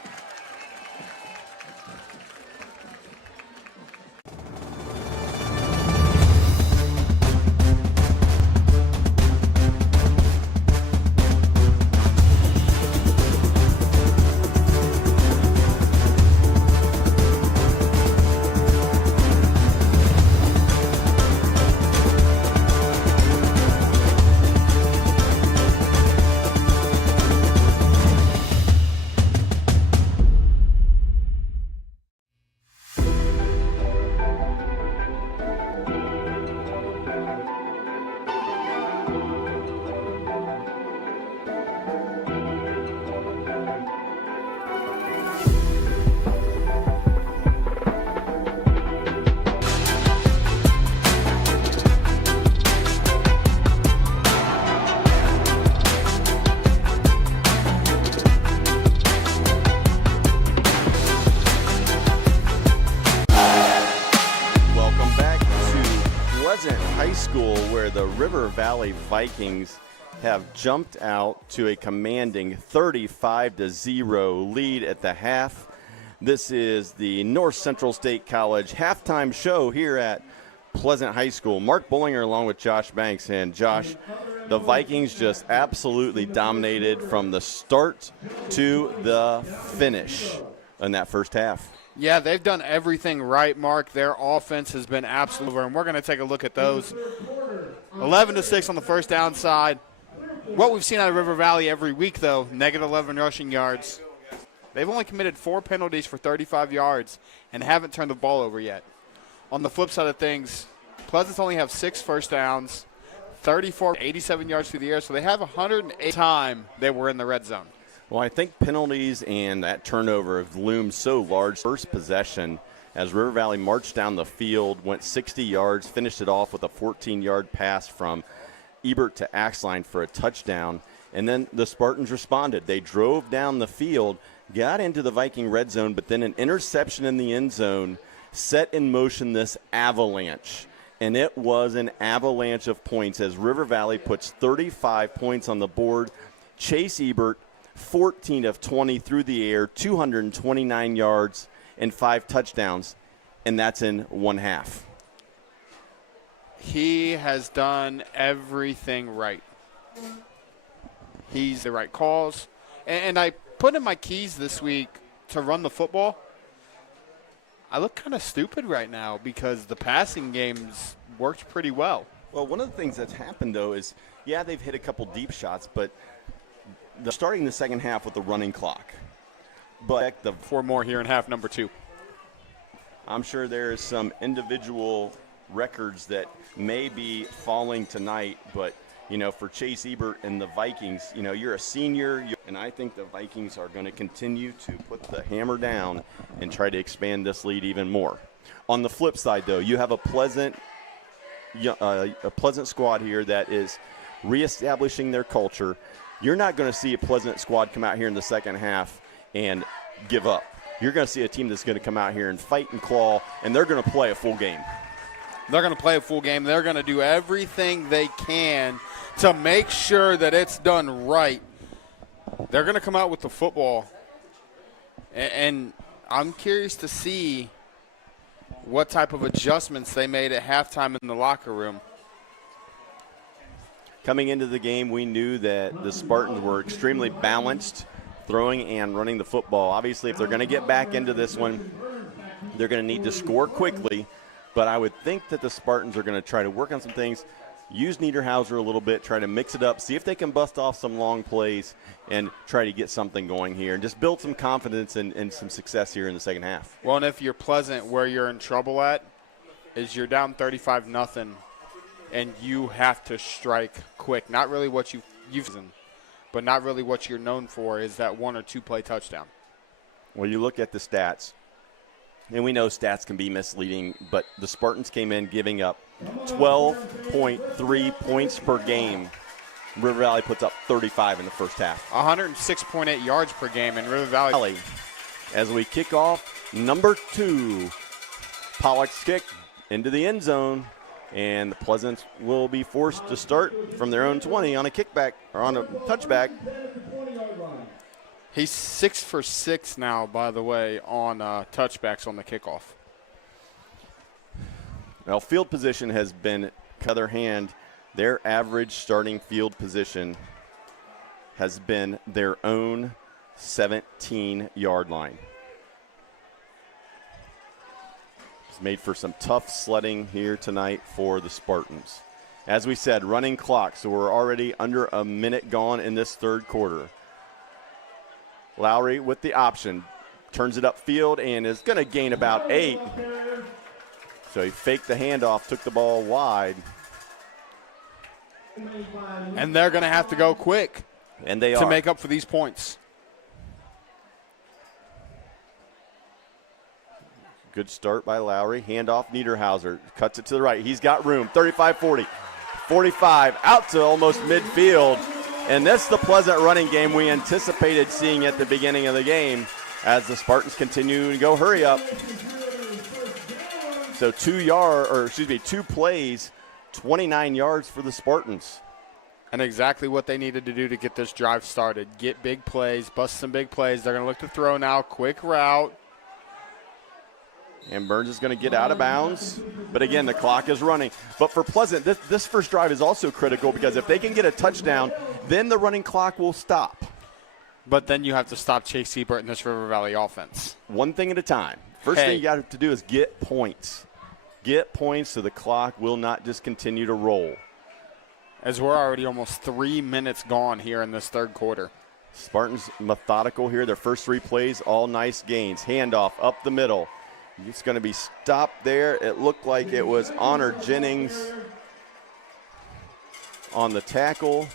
High School, where the River Valley Vikings have jumped out to a commanding 35-0 lead at the half. This is the North Central State College halftime show here at Pleasant High School. Mark Bullinger along with Josh Banks. And Josh, the Vikings just absolutely dominated from the start to the finish in that first half. Yeah, they've done everything right, Mark. Their offense has been absolute, and we're going to take a look at those. 11-6 on the first down side. What we've seen out of River Valley every week, though, -11 rushing yards. They've only committed 4 penalties for 35 yards and haven't turned the ball over yet. On the flip side of things, Pleasant only have 6 first downs, 87 yards through the air, so they have 108 time they were in the red zone. Well, I think penalties and that turnover have loomed so large. First possession, as River Valley marched down the field, went 60 yards, finished it off with a 14-yard pass from Ebert to Axline for a touchdown. And then the Spartans responded. They drove down the field, got into the Viking red zone, but then an interception in the end zone set in motion this avalanche. And it was an avalanche of points as River Valley puts 35 points on the board. Chase Ebert, 14 of 20 through the air, 229 yards and 5 touchdowns, and that's in one half. He has done everything right. He's the right calls. And I put in my keys this week to run the football. I look kind of stupid right now because the passing games worked pretty well. Well, one of the things that's happened, though, is, yeah, they've hit a couple deep shots, but they're starting the second half with the running clock. But the 4 more here in half number 2. I'm sure there is some individual records that may be falling tonight, but, you know, for Chase Ebert and the Vikings, you know, you're a senior, and I think the Vikings are going to continue to put the hammer down and try to expand this lead even more. On the flip side, though, you have a Pleasant squad here that is reestablishing their culture. You're not going to see a Pleasant squad come out here in the second half and give up. You're going to see a team that's going to come out here and fight and claw, and they're going to play a full game. They're going to play a full game. They're going to do everything they can to make sure that it's done right. They're going to come out with the football, and I'm curious to see what type of adjustments they made at halftime in the locker room. Coming into the game, we knew that the Spartans were extremely balanced, throwing and running the football. Obviously, if they're going to get back into this one, they're going to need to score quickly. But I would think that the Spartans are going to try to work on some things, use Niederhauser a little bit, try to mix it up, see if they can bust off some long plays and try to get something going here and just build some confidence and some success here in the second half. Well, and if you're Pleasant, where you're in trouble at is you're down 35-0. And you have to strike quick. Not really what you've done, but not really what you're known for is that 1 or 2 play touchdown. Well, you look at the stats, and we know stats can be misleading, but the Spartans came in giving up 12.3 points per game. River Valley puts up 35 in the first half. 106.8 yards per game in River Valley. As we kick off number 2, Pollock's kick into the end zone. And the Pleasant will be forced to start from their own 20 on a kickback or on a touchback. He's 6 for 6 now, by the way, on touchbacks on the kickoff. Well, field position has been, other hand, their average starting field position has been their own 17-yard line. It's made for some tough sledding here tonight for the Spartans. As we said, running clock, so we're already under a minute gone in this third quarter. Lowry with the option, turns it upfield and is going to gain about 8. So he faked the handoff, took the ball wide. And they're going to have to go quick And they to make up for these points. Good start by Lowry. Handoff, Niederhauser cuts it to the right. He's got room. 35-40. 45 out to almost midfield. And that's the Pleasant running game we anticipated seeing at the beginning of the game as the Spartans continue to go hurry up. So 2 plays, 29 yards for the Spartans. And exactly what they needed to do to get this drive started. Get big plays, bust some big plays. They're going to look to throw now. Quick route. And Burns is going to get out of bounds. But again, the clock is running. But for Pleasant, this first drive is also critical because if they can get a touchdown, then the running clock will stop. But then you have to stop Chase Siebert in this River Valley offense. One thing at a time. First thing you got to do is get points. Get points so the clock will not just continue to roll. As we're already almost 3 minutes gone here in this third quarter. Spartans methodical here. Their first 3 plays, all nice gains. Handoff up the middle. It's going to be stopped there. It looked like it was Honor Jennings on the tackle.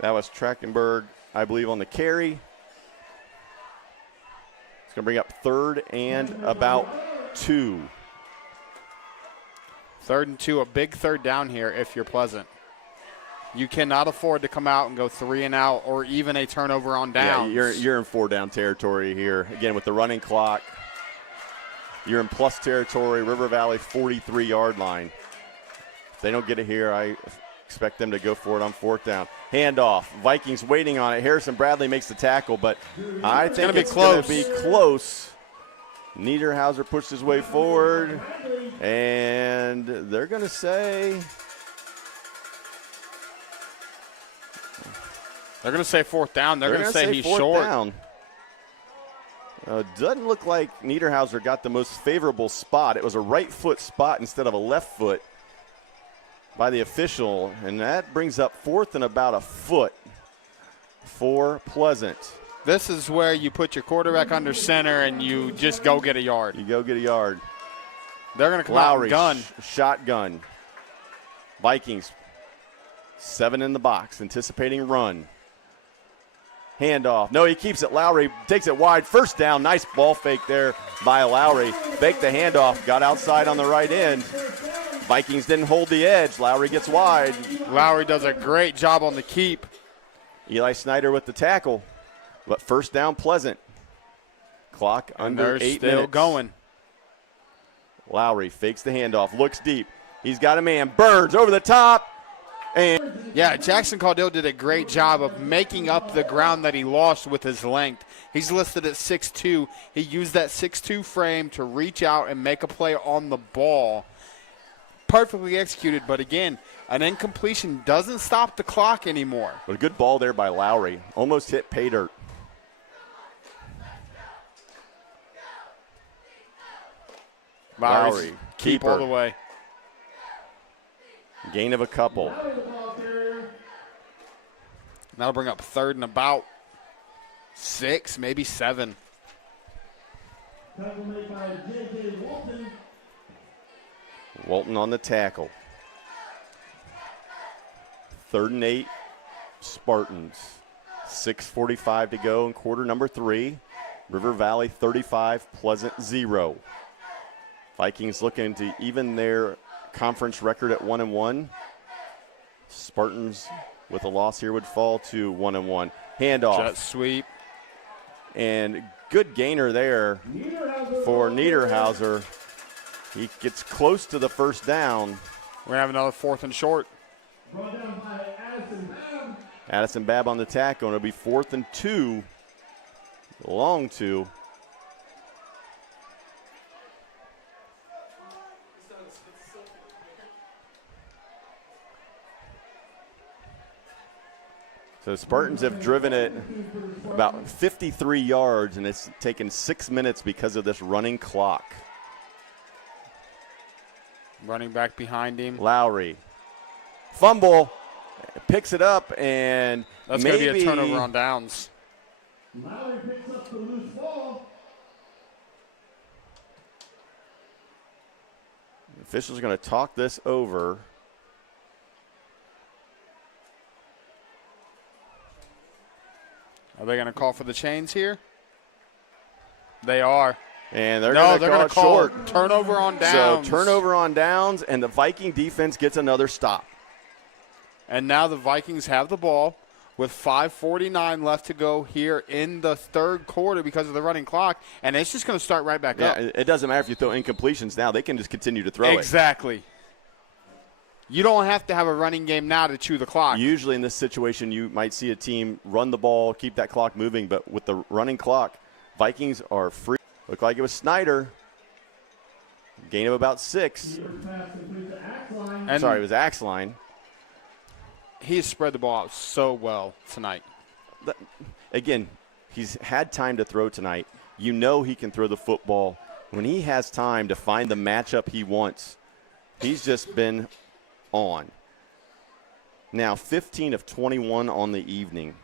That was Trachtenberg, I believe, on the carry. It's going to bring up 3rd and about 2. 3rd and 2, a big third down here if you're Pleasant. You cannot afford to come out and go 3 and out or even a turnover on downs. Yeah, you're in 4-down territory here. Again, with the running clock, you're in plus territory, River Valley 43-yard line. If they don't get it here, I expect them to go for it on 4th down. Handoff, Vikings waiting on it. Harrison Bradley makes the tackle, but I think it's going to be close. Niederhauser pushed his way forward, and they're going to say... They're going to say 4th down. They're going to say he's short. Down. Doesn't look like Niederhauser got the most favorable spot. It was a right foot spot instead of a left foot by the official, and that brings up 4th and about a foot for Pleasant. This is where you put your quarterback under center and you just go get a yard. You go get a yard. They're going to come Lowry, out and gun. Shotgun. Vikings, 7 in the box, anticipating run. Handoff. No, he keeps it. Lowry takes it wide. 1st down. Nice ball fake there by Lowry. Faked the handoff. Got outside on the right end. Vikings didn't hold the edge. Lowry gets wide. Lowry does a great job on the keep. Eli Snyder with the tackle. But 1st down, Pleasant. Clock under 8 minutes. Still going. Lowry fakes the handoff. Looks deep. He's got a man. Burns over the top. And yeah, Jackson Caudill did a great job of making up the ground that he lost with his length. He's listed at 6'2". He used that 6'2" frame to reach out and make a play on the ball. Perfectly executed, but again, an incompletion doesn't stop the clock anymore. But a good ball there by Lowry. Almost hit pay dirt. Lowry, keep all the way. Gain of a couple. That'll bring up 3rd and about 6, maybe 7. Walton on the tackle. 3rd and 8, Spartans. 6:45 to go in quarter number 3. River Valley 35, Pleasant 0. Vikings looking to even their conference record at 1-1. Spartans with a loss here would fall to 1-1. Handoff. Jet sweep. And good gainer there for Niederhauser. He gets close to the first down. We're going to have another 4th and short. Addison Babb on the tackle, and it'll be 4th and 2. Long 2. So Spartans have driven it about 53 yards, and it's taken 6 minutes because of this running clock. Running back behind him. Lowry. Fumble. Picks it up, and that's going to be a turnover on downs. Lowry picks up the loose ball. The officials are going to talk this over. Are they going to call for the chains here? They are. And they're going to call short. Turnover on downs. So turnover on downs, and the Viking defense gets another stop. And now the Vikings have the ball with 5:49 left to go here in the third quarter because of the running clock, and it's just going to start right back up. It doesn't matter if you throw incompletions now. They can just continue to throw it. Exactly. You don't have to have a running game now to chew the clock. Usually in this situation, you might see a team run the ball, keep that clock moving, but with the running clock, Vikings are free. Looked like it was Snyder. Gain of about 6. And sorry, it was Axline. He's spread the ball out so well tonight. Again, he's had time to throw tonight. You know he can throw the football. When he has time to find the matchup he wants, he's just been on. Now 15 of 21 on the evening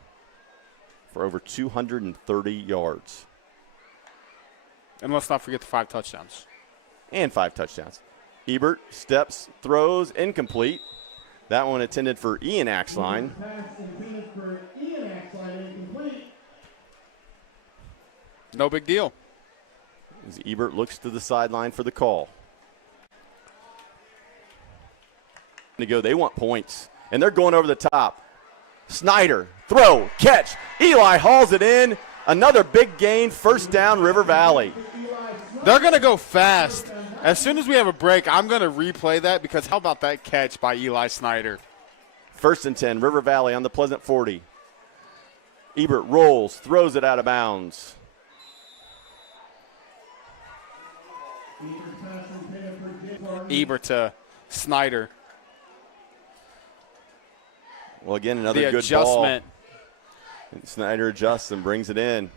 for over 230 yards. And let's not forget the 5 touchdowns. And 5 touchdowns. Ebert steps, throws, incomplete. That one intended for Ian Axline. No big deal. As Ebert looks to the sideline for the call. To go, they want points, and they're going over the top. Snyder, throw, catch. Eli hauls it in. Another big gain, first down, River Valley. They're going to go fast. As soon as we have a break, I'm going to replay that because how about that catch by Eli Snyder? 1st and 10, River Valley on the Pleasant 40. Ebert rolls, throws it out of bounds. Ebert to Snyder. Well, again, another the good adjustment. Ball. And Snyder adjusts and brings it in.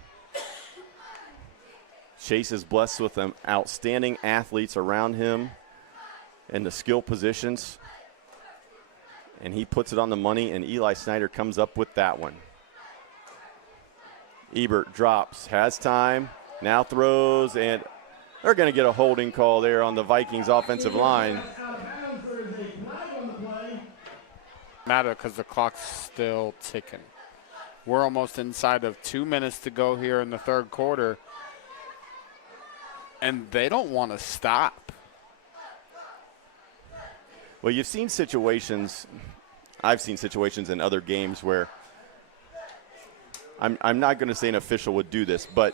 Chase is blessed with them outstanding athletes around him in the skill positions. And he puts it on the money, and Eli Snyder comes up with that one. Ebert drops, has time, now throws, and they're going to get a holding call there on the Vikings offensive line. Matter because the clock's still ticking. We're almost inside of 2 minutes to go here in the third quarter. And they don't want to stop. Well, you've seen situations, I've seen situations in other games where I'm not going to say an official would do this, but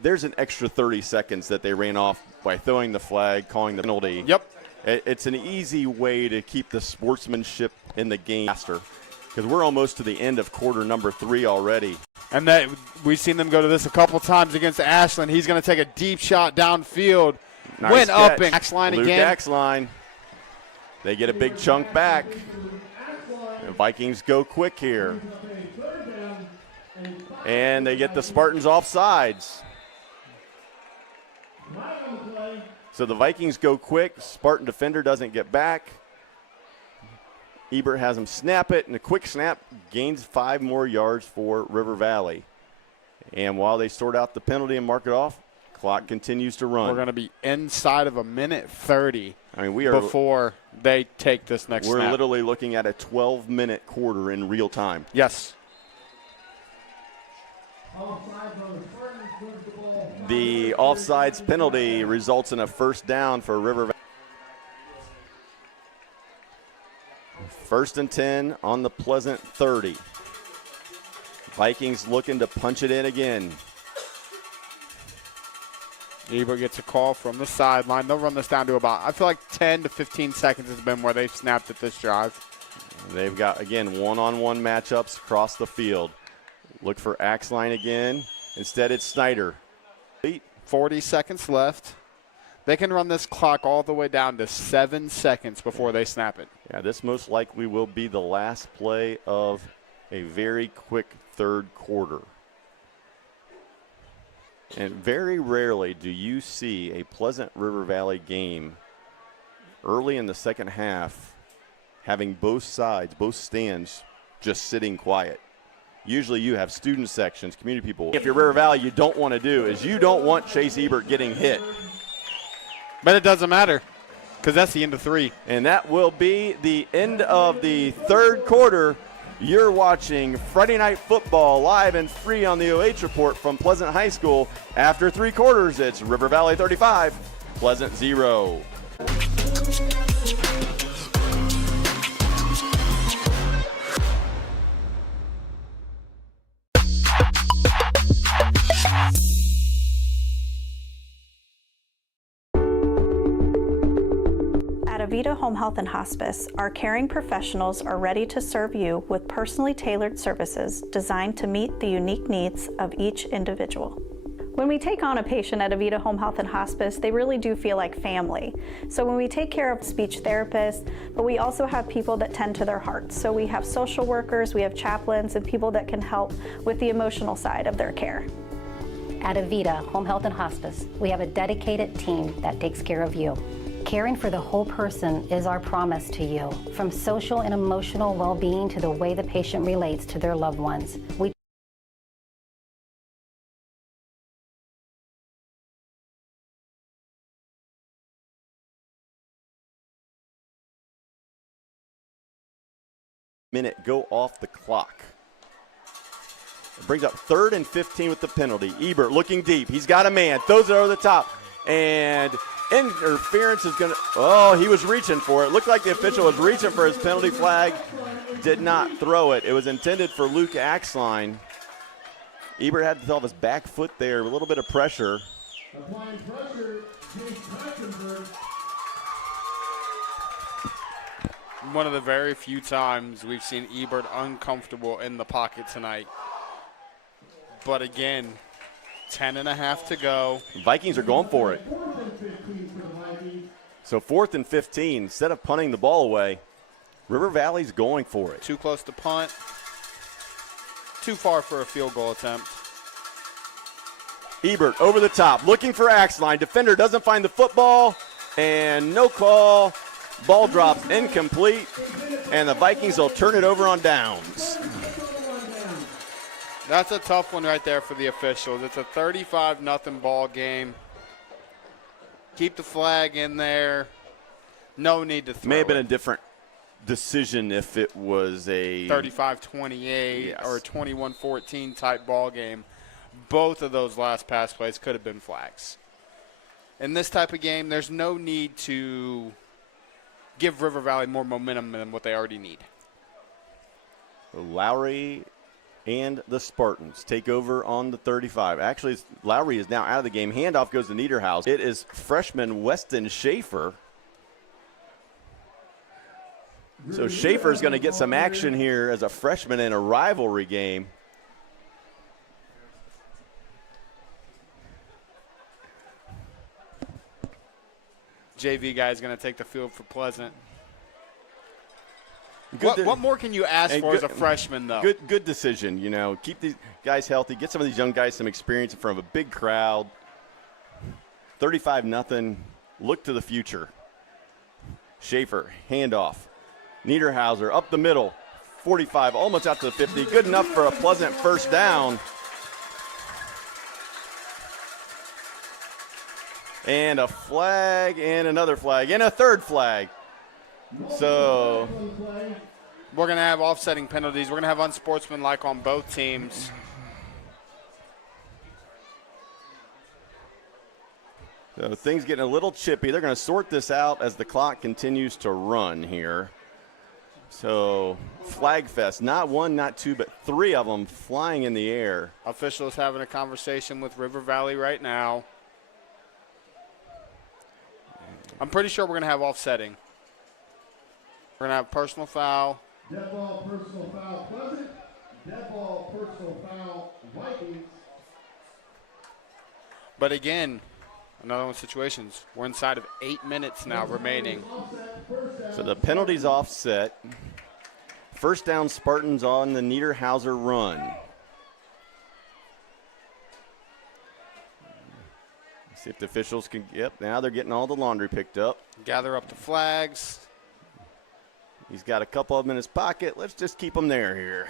there's an extra 30 seconds that they ran off by throwing the flag, calling the penalty. Yep. It's an easy way to keep the sportsmanship in the game faster because we're almost to the end of quarter number 3 already. And that we've seen them go to this a couple times against Ashland. He's going to take a deep shot downfield. Nice Went catch. up and Axline Luke again. Axline. They get a big chunk back. The Vikings go quick here. And they get the Spartans offsides. So the Vikings go quick. Spartan defender doesn't get back. Ebert has him snap it, and a quick snap gains 5 more yards for River Valley. And while they sort out the penalty and mark it off, clock continues to run. We're going to be inside of 1:30 we are before they take this next snap. We're literally looking at a 12-minute quarter in real time. Yes. The offsides penalty results in a first down for River Valley. 1st and 10 on the Pleasant 30. Vikings looking to punch it in again. Ebert gets a call from the sideline. They'll run this down to about, I feel like 10 to 15 seconds has been where they've snapped at this drive. They've got, again, one-on-one matchups across the field. Look for Axline again. Instead, it's Snyder. 40 seconds left. They can run this clock all the way down to 7 seconds before they snap it. Yeah, this most likely will be the last play of a very quick third quarter. And very rarely do you see a Pleasant River Valley game early in the second half having both sides, both stands, just sitting quiet. Usually you have student sections, community people. If you're River Valley, you don't want to do is you don't want Chase Ebert getting hit. But it doesn't matter because that's the end of 3. And that will be the end of the third quarter. You're watching Friday Night Football live and free on the OH Report from Pleasant High School. After 3 quarters, it's River Valley 35, Pleasant 0. At Avita Home Health and Hospice, our caring professionals are ready to serve you with personally tailored services designed to meet the unique needs of each individual. When we take on a patient at Avita Home Health and Hospice, they really do feel like family. So when we take care of speech therapists, but we also have people that tend to their hearts. So we have social workers, we have chaplains, and people that can help with the emotional side of their care. At Avita Home Health and Hospice, we have a dedicated team that takes care of you. Caring for the whole person is our promise to you, from social and emotional well-being to the way the patient relates to their loved ones. We minute go off the clock. It brings up 3rd and 15 with the penalty. Ebert looking deep. He's got a man. Throws it over the top. And interference is going to – oh, he was reaching for it. Looked like the official was reaching for his penalty flag. Did not throw it. It was intended for Luke Axline. Ebert had to throw his back foot there. A little bit of pressure. Applying pressure, One of the very few times we've seen Ebert uncomfortable in the pocket tonight. But again, 10.5 to go. Vikings are going for it. So 4th and 15, instead of punting the ball away, River Valley's going for it. Too close to punt. Too far for a field goal attempt. Ebert over the top, looking for Axline. Defender doesn't find the football, and no call. Ball drops incomplete, and the Vikings will turn it over on downs. That's a tough one right there for the officials. It's a 35-0 ball game. Keep the flag in there. No need to throw May have been it. a different decision if it was a 35-28 Yes. or a 21-14 type ball game. Both of those last pass plays could have been flags. In this type of game, there's no need to give River Valley more momentum than what they already need. Lowry and the Spartans take over on the 35. Actually, Lowry is now out of the game. Handoff goes to Niederhaus. It is freshman Weston Schaefer. So Schaefer's going to get some action here as a freshman in a rivalry game. JV guy is going to take the field for Pleasant. Good What more can you ask for as a freshman, though? Good decision. You know, keep these guys healthy. Get some of these young guys some experience in front of a big crowd. 35-0. Look to the future. Schaefer, handoff. Niederhauser up the middle. 45, almost out to the 50. Good enough for a Pleasant first down. And a flag, and another flag, and a third flag. So we're going to have offsetting penalties. We're going to have unsportsmanlike on both teams. So things getting a little chippy. They're going to sort this out as the clock continues to run here. So flag fest, not one, not two, but three of them flying in the air. Officials having a conversation with River Valley right now. I'm pretty sure we're going to have offsetting. We're going to have personal foul. Dead ball, personal foul, Pleasant. Dead ball, personal foul, Vikings. But again, another one situations. We're inside of 8 minutes now remaining. So the penalty's offset. First down, Spartans on the Niederhauser run. See if the officials can, yep, now they're getting all the laundry picked up. Gather up the flags. He's got a couple of them in his pocket. Let's just keep them there here.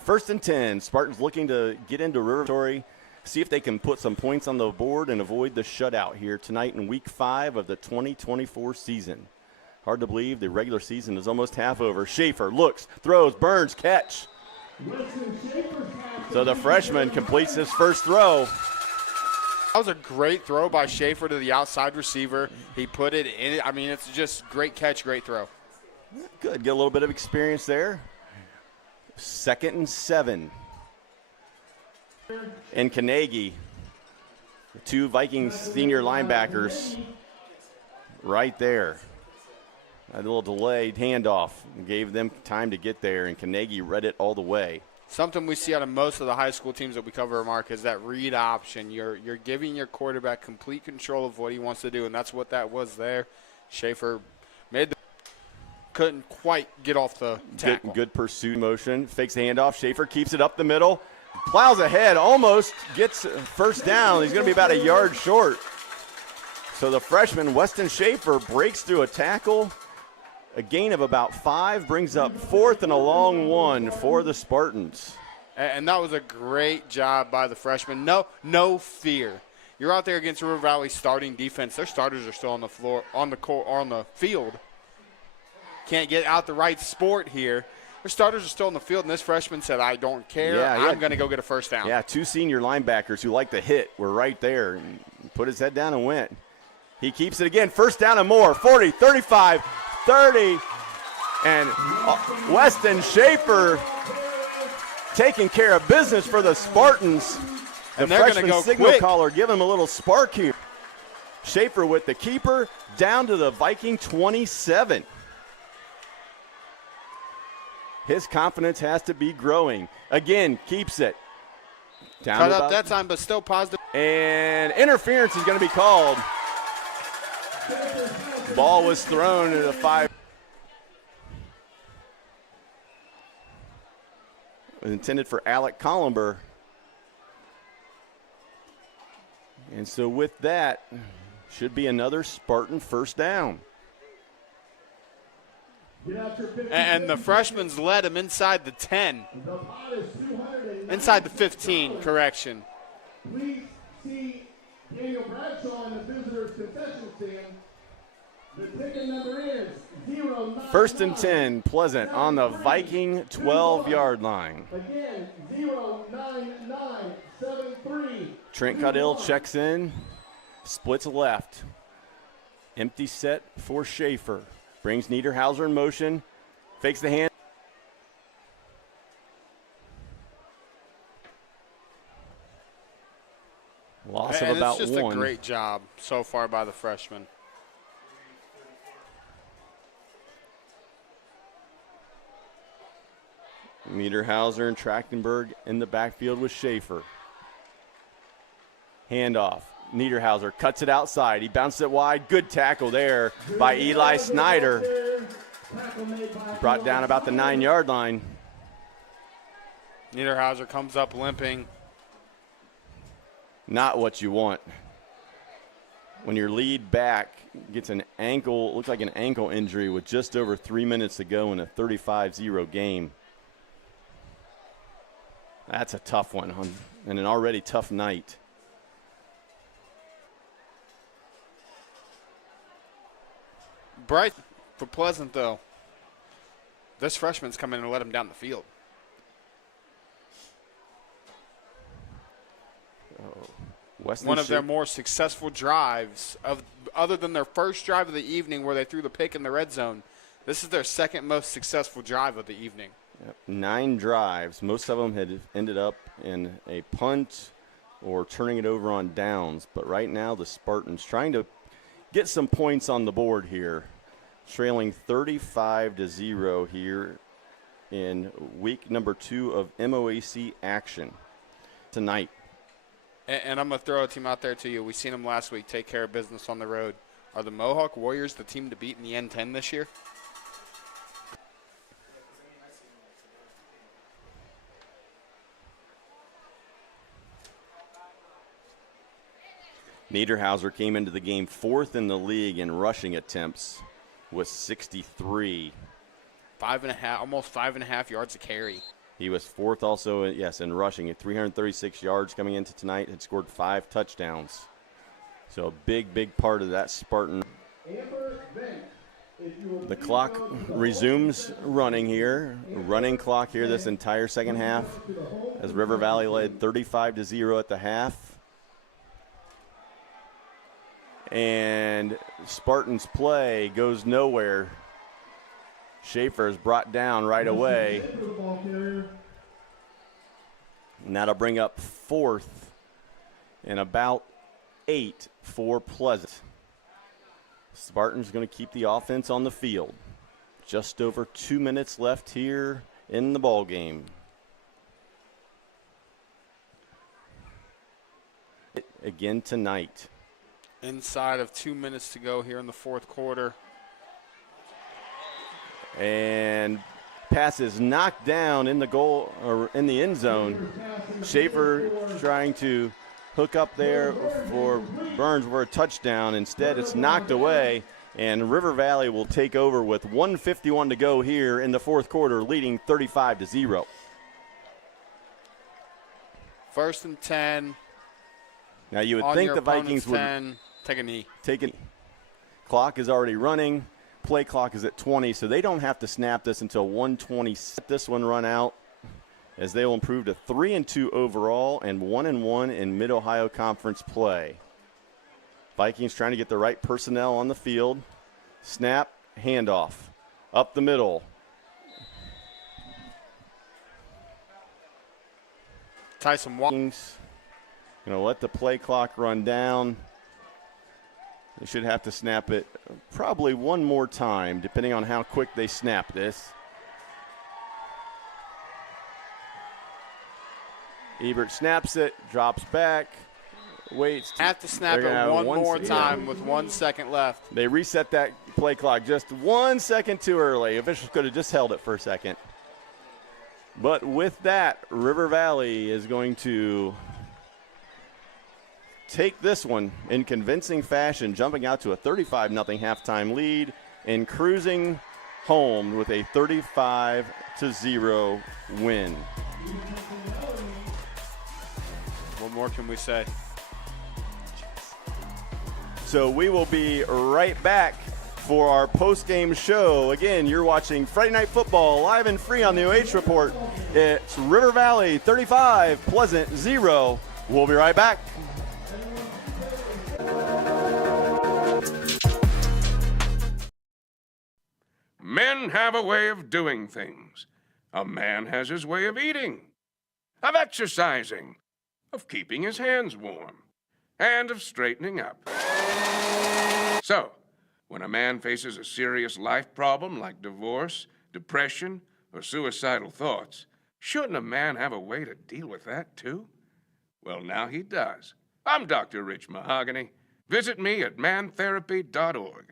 First and 10, Spartans looking to get into River Valley, see if they can put some points on the board and avoid the shutout here tonight in Week 5 of the 2024 season. Hard to believe the regular season is almost half over. Schaefer looks, throws, Burns, catch. So the freshman completes his first throw. That was a great throw by Schaefer to the outside receiver. He put it in. I mean, it's just great catch, great throw. Good, get a little bit of experience there. 2nd and 7. And Kanegi, the two Vikings senior linebackers right there. A little delayed handoff gave them time to get there, and Kanegi read it all the way. Something we see out of most of the high school teams that we cover, Mark, is that read option. You're giving your quarterback complete control of what he wants to do, and that's what that was there. Schaefer couldn't quite get off the tackle. Good pursuit motion. Fakes the handoff. Schaefer keeps it up the middle. Plows ahead. Almost gets first down. He's going to be about a yard short. So the freshman, Weston Schaefer, breaks through a tackle. A gain of about 5 brings up 4th and a long one for the Spartans. And that was a great job by the freshman. No fear. You're out there against River Valley starting defense. Their starters are still on the floor, on the court, on the field. Can't get out the right sport here. Their starters are still on the field, and this freshman said, I don't care. I'm going to go get a first down. Yeah, 2 senior linebackers who like to hit were right there and put his head down and went. He keeps it again. First down and more. 40, 35, 30. And Weston Schaefer taking care of business for the Spartans. And the they're going to go signal quick. caller giving him a little spark here. Schaefer with the keeper down to the Viking 27. His confidence has to be growing. Again, keeps it. Down Cut up that time, but still positive. And interference is going to be called. Ball was thrown to the 5. It was intended for Alec Columber. And so with that, should be another Spartan first down. And the freshman's led him inside the 10. Inside the 15, correction. Please see Daniel Bradshaw in the visitors' concession stand. The ticket number is 099. First and 10, Pleasant on the Viking 12-yard line. Again, 09973. Trent Caudill checks in, splits left. Empty set for Schaefer. Brings Niederhauser in motion, fakes the hand. Loss of about 1. It's just a great job so far by the freshman. Niederhauser and Trachtenberg in the backfield with Schaefer. Handoff. Niederhauser cuts it outside. He bounced it wide. Good tackle there by Eli Snyder. Brought down about the 9-yard line. Niederhauser comes up limping. Not what you want. When your lead back gets an ankle, looks like an ankle injury with just over 3 minutes to go in a 35-0 game. That's a tough one and an already tough night. Bright for Pleasant, though. This freshman's come in and let him down the field. One of their more successful drives, other than their first drive of the evening where they threw the pick in the red zone. This is their second most successful drive of the evening. Yep. 9 drives. Most of them had ended up in a punt or turning it over on downs. But right now the Spartans trying to get some points on the board here, trailing 35-0 here in week number 2 of MOAC action tonight. And I'm going to throw a team out there to you. We seen them last week take care of business on the road. Are the Mohawk Warriors the team to beat in the N10 this year? Niederhauser came into the game 4th in the league in rushing attempts with 63. 5.5, almost 5.5 yards a carry. He was 4th also, yes, in rushing at 336 yards coming into tonight, had scored 5 touchdowns. So a big part of that Spartan. The clock resumes running here, running clock here this entire second half as River Valley led 35-0 at the half. And Spartans play goes nowhere. Schaefer is brought down right away. And that'll bring up 4th and about 8 for Pleasant. Spartans going to keep the offense on the field. Just over 2 minutes left here in the ball game. Again tonight. Inside of 2 minutes to go here in the 4th quarter. And pass is knocked down in the goal or in the end zone. Schaefer trying to hook up there for Burns for a touchdown. Instead, it's knocked away, and River Valley will take over with 1:51 to go here in the 4th quarter, leading 35-0. 1st and 10. Now you would think the Vikings would 10, take a knee. Clock is already running. Play clock is at 20, so they don't have to snap this until 1:20. This one run out as they will improve to 3-2 overall and 1-1 in Mid-Ohio Conference play. Vikings trying to get the right personnel on the field. Snap, handoff, up the middle. Tyson Vikings going to let the play clock run down. They should have to snap it probably one more time, depending on how quick they snap this. Ebert snaps it, drops back, waits. Have to snap it one more time with 1 second left. They reset that play clock just 1 second too early. Officials could have just held it for a second. But with that, River Valley is going to take this one in convincing fashion, jumping out to a 35-0 halftime lead and cruising home with a 35-0 win. What more can we say? So we will be right back for our post-game show. Again, you're watching Friday Night Football live and free on the OH Report. It's River Valley 35, Pleasant 0. We'll be right back. Men have a way of doing things. A man has his way of eating, of exercising, of keeping his hands warm, and of straightening up. So, when a man faces a serious life problem like divorce, depression, or suicidal thoughts, shouldn't a man have a way to deal with that too? Well, now he does. I'm Dr. Rich Mahogany. Visit me at mantherapy.org.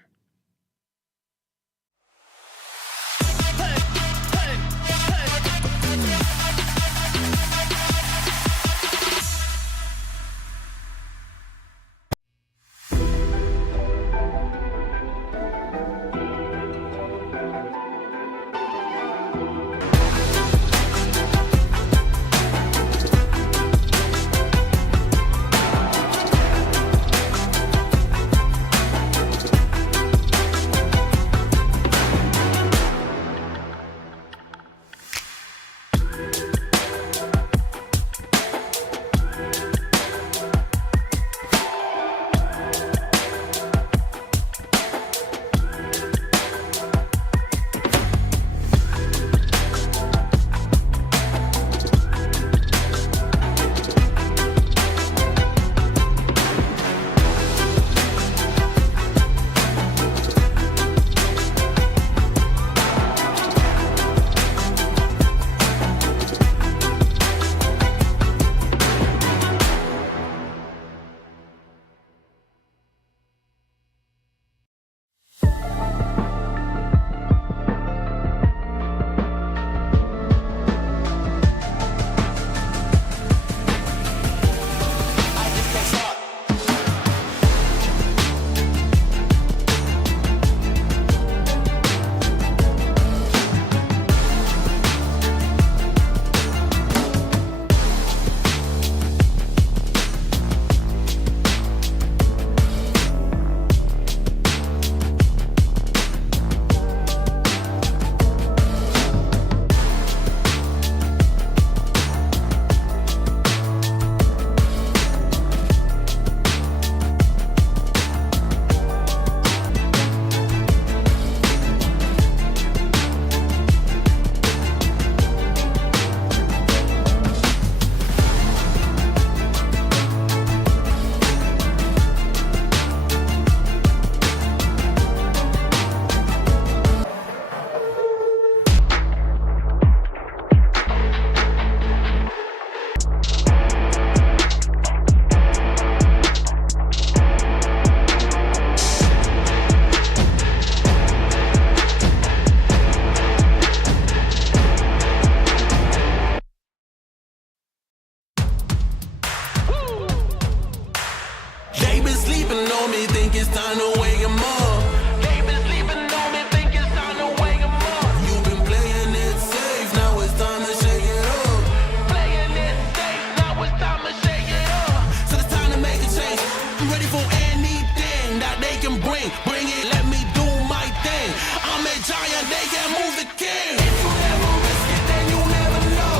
on me, think it's time to wake him up. They been sleeping on me, think it's time to wake him up. You've been playing it safe, now it's time to shake it up. Playing it safe, now it's time to shake it up. So it's time to make a change. I'm ready for anything that they can bring. Bring it, let me do my thing. I'm a giant, they can move the king. If you never risk it, then you never know.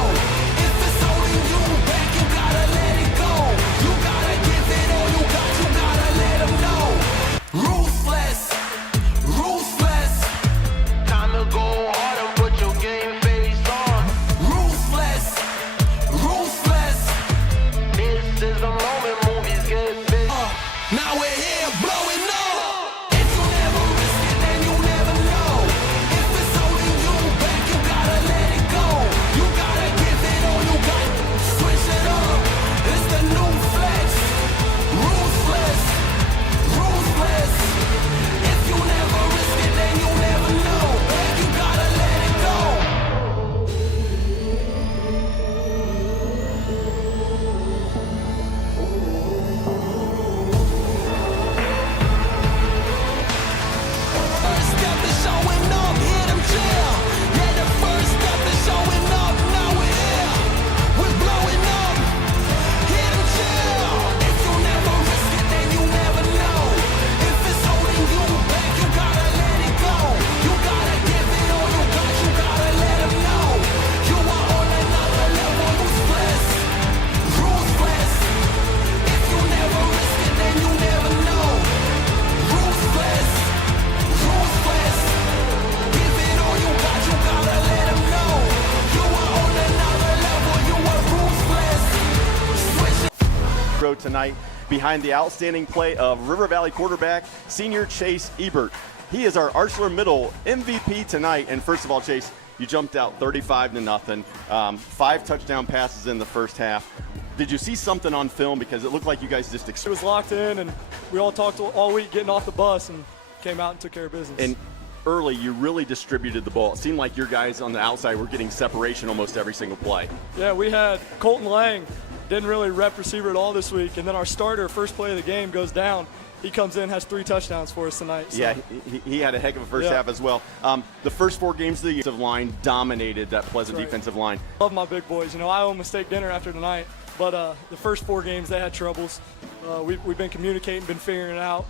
If it's holding you back, you gotta let it go. You gotta give it all you got, you gotta let them know. Ruthless, ruthless. Time to go hard and put your game face on. Ruthless, ruthless. This is the moment movies get big. Now we're here blowing up. If you never risk it, then you never know. If it's holding you back, you gotta let it go. You gotta give it all you got. Switch it up. It's the new flex. Ruthless, ruthless. If you never risk it, then you never know. You gotta let it go. First step is showing up, hit 'em chill. Yeah, the first step is showing up, now we're here. We're blowing up, hit 'em chill. If you never risk it, then you never know. If it's holding you back, you gotta let it go. You gotta give it all you got, you gotta let 'em know. You are on another level, ruthless, ruthless. If you never risk it, then you never know. Ruthless, ruthless. Give it all you got, you gotta let 'em know. You are on another level, you are ruthless. Switch it. Pro tonight behind the outstanding play of River Valley quarterback senior Chase Ebert. He is our ArcelorMittal MVP tonight. And first of all, Chase, you jumped out 35-0. 5 touchdown passes in the first half. Did you see something on film? Because it looked like you guys just It was locked in, and we all talked all week getting off the bus and came out and took care of business. And early, you really distributed the ball. It seemed like your guys on the outside were getting separation almost every single play. yeah, we had Colton Lang, didn't really rep receiver at all this week, and then our starter, first play of the game, goes down. He comes in, has 3 touchdowns for us tonight. So. Yeah, he had a heck of a first Yeah. half as well. The first 4 games of the defensive line dominated that Pleasant That's right. defensive line. Love my big boys. You know, I owe them a steak dinner after tonight, but the first 4 games they had troubles. We've been communicating, been figuring it out.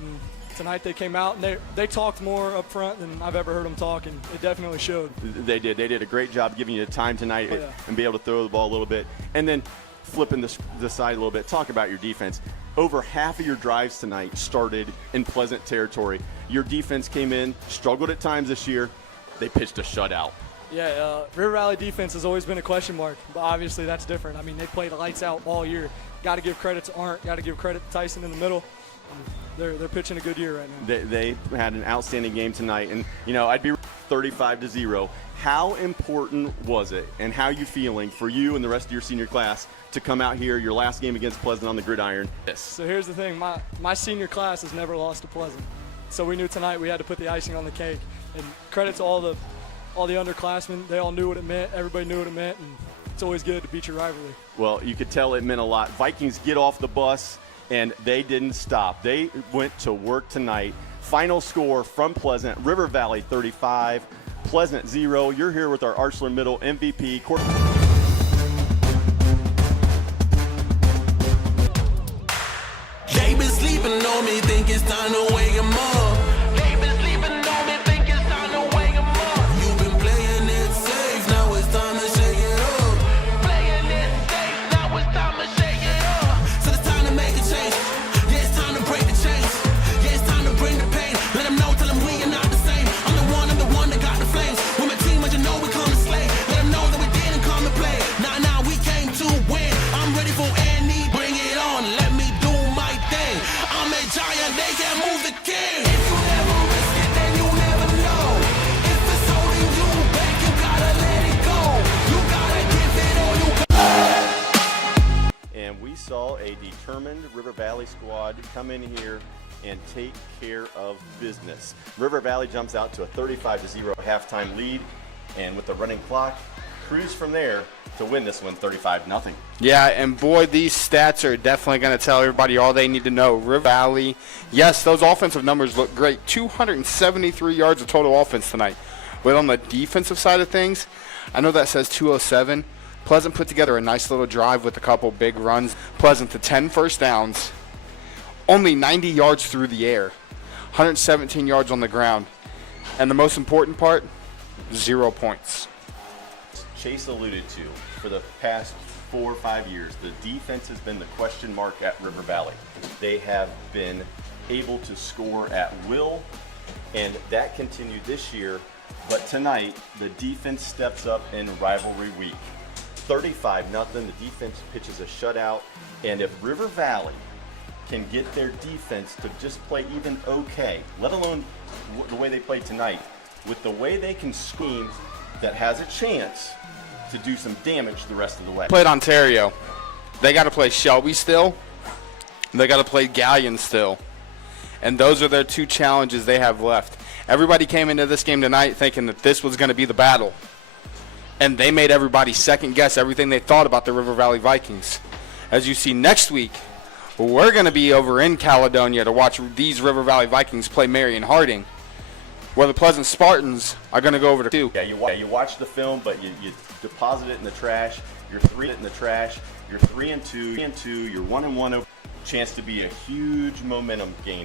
And tonight they came out and they talked more up front than I've ever heard them talk, and it definitely showed. They did. They did a great job giving you the time tonight Oh, yeah. and be able to throw the ball a little bit. And then flipping the side a little bit, talk about your defense. Over half of your drives tonight started in Pleasant territory. Your defense came in, struggled at times this year. They pitched a shutout. Yeah, River Valley defense has always been a question mark, but obviously that's different. I mean, they played lights out all year. Got to give credit to Arndt, got to give credit to Tyson in the middle. They're pitching a good year right now. They had an outstanding game tonight, and I'd be 35-0. How important was it, and how you feeling for you and the rest of your senior class to come out here, your last game against Pleasant on the gridiron? Yes. So here's the thing, my senior class has never lost to Pleasant. So we knew tonight we had to put the icing on the cake. And credit to all the underclassmen. They all knew what it meant. Everybody knew what it meant, and it's always good to beat your rivalry. Well, you could tell it meant a lot. Vikings get off the bus, and they didn't stop. They went to work tonight. Final score from Pleasant, River Valley 35, Pleasant 0. You're here with our ArcelorMittal MVP. They been sleeping on me, think it's time to wake 'em up. They been sleeping on me, think it's time to wake 'em up. You've been playing it safe, now it's time to shake it up. Playing it safe, now it's time to shake it up. So it's time to make a change. Yeah, it's time to break the chains. Yeah, it's time to bring the pain. Let 'em know, tell 'em we are not the same. I'm the one that got the flames. With my team, but you know we come to slay. Let 'em know that we didn't come to play. Nah, we came to win. I'm ready for any. Bring it on, let me do my thing. I'm a giant, they can't move the king. If you never risk it, then you never know. If it's holding you back, you gotta let it go. You gotta give it all you got. And we saw a determined River Valley squad come in here and take care of business. River Valley jumps out to a 35-0 halftime lead, and with the running clock, cruise from there to win this one 35-0. Yeah, and boy, these stats are definitely going to tell everybody all they need to know. River Valley, yes, those offensive numbers look great. 273 yards of total offense tonight. But on the defensive side of things, I know that says 207. Pleasant put together a nice little drive with a couple big runs. Pleasant to 10 first downs, only 90 yards through the air, 117 yards on the ground. And the most important part, 0 points. Chase alluded to, for the past 4 or 5 years, the defense has been the question mark at River Valley. They have been able to score at will, and that continued this year. But tonight, the defense steps up in rivalry week. 35-0, the defense pitches a shutout, and if River Valley can get their defense to just play even okay, let alone the way they played tonight, with the way they can scheme, that has a chance to do some damage the rest of the way. Played Ontario. They got to play Shelby still. They got to play Galleon still. And those are their 2 challenges they have left. Everybody came into this game tonight thinking that this was going to be the battle. And they made everybody second guess everything they thought about the River Valley Vikings. As you see next week, we're going to be over in Caledonia to watch these River Valley Vikings play Marion Harding, where the Pleasant Spartans are going to go over to 2. Yeah, you watch the film, but you deposit it in the trash. You're 3 in the trash. You're 3-2. You're 1-1. Chance to be a huge momentum gainer.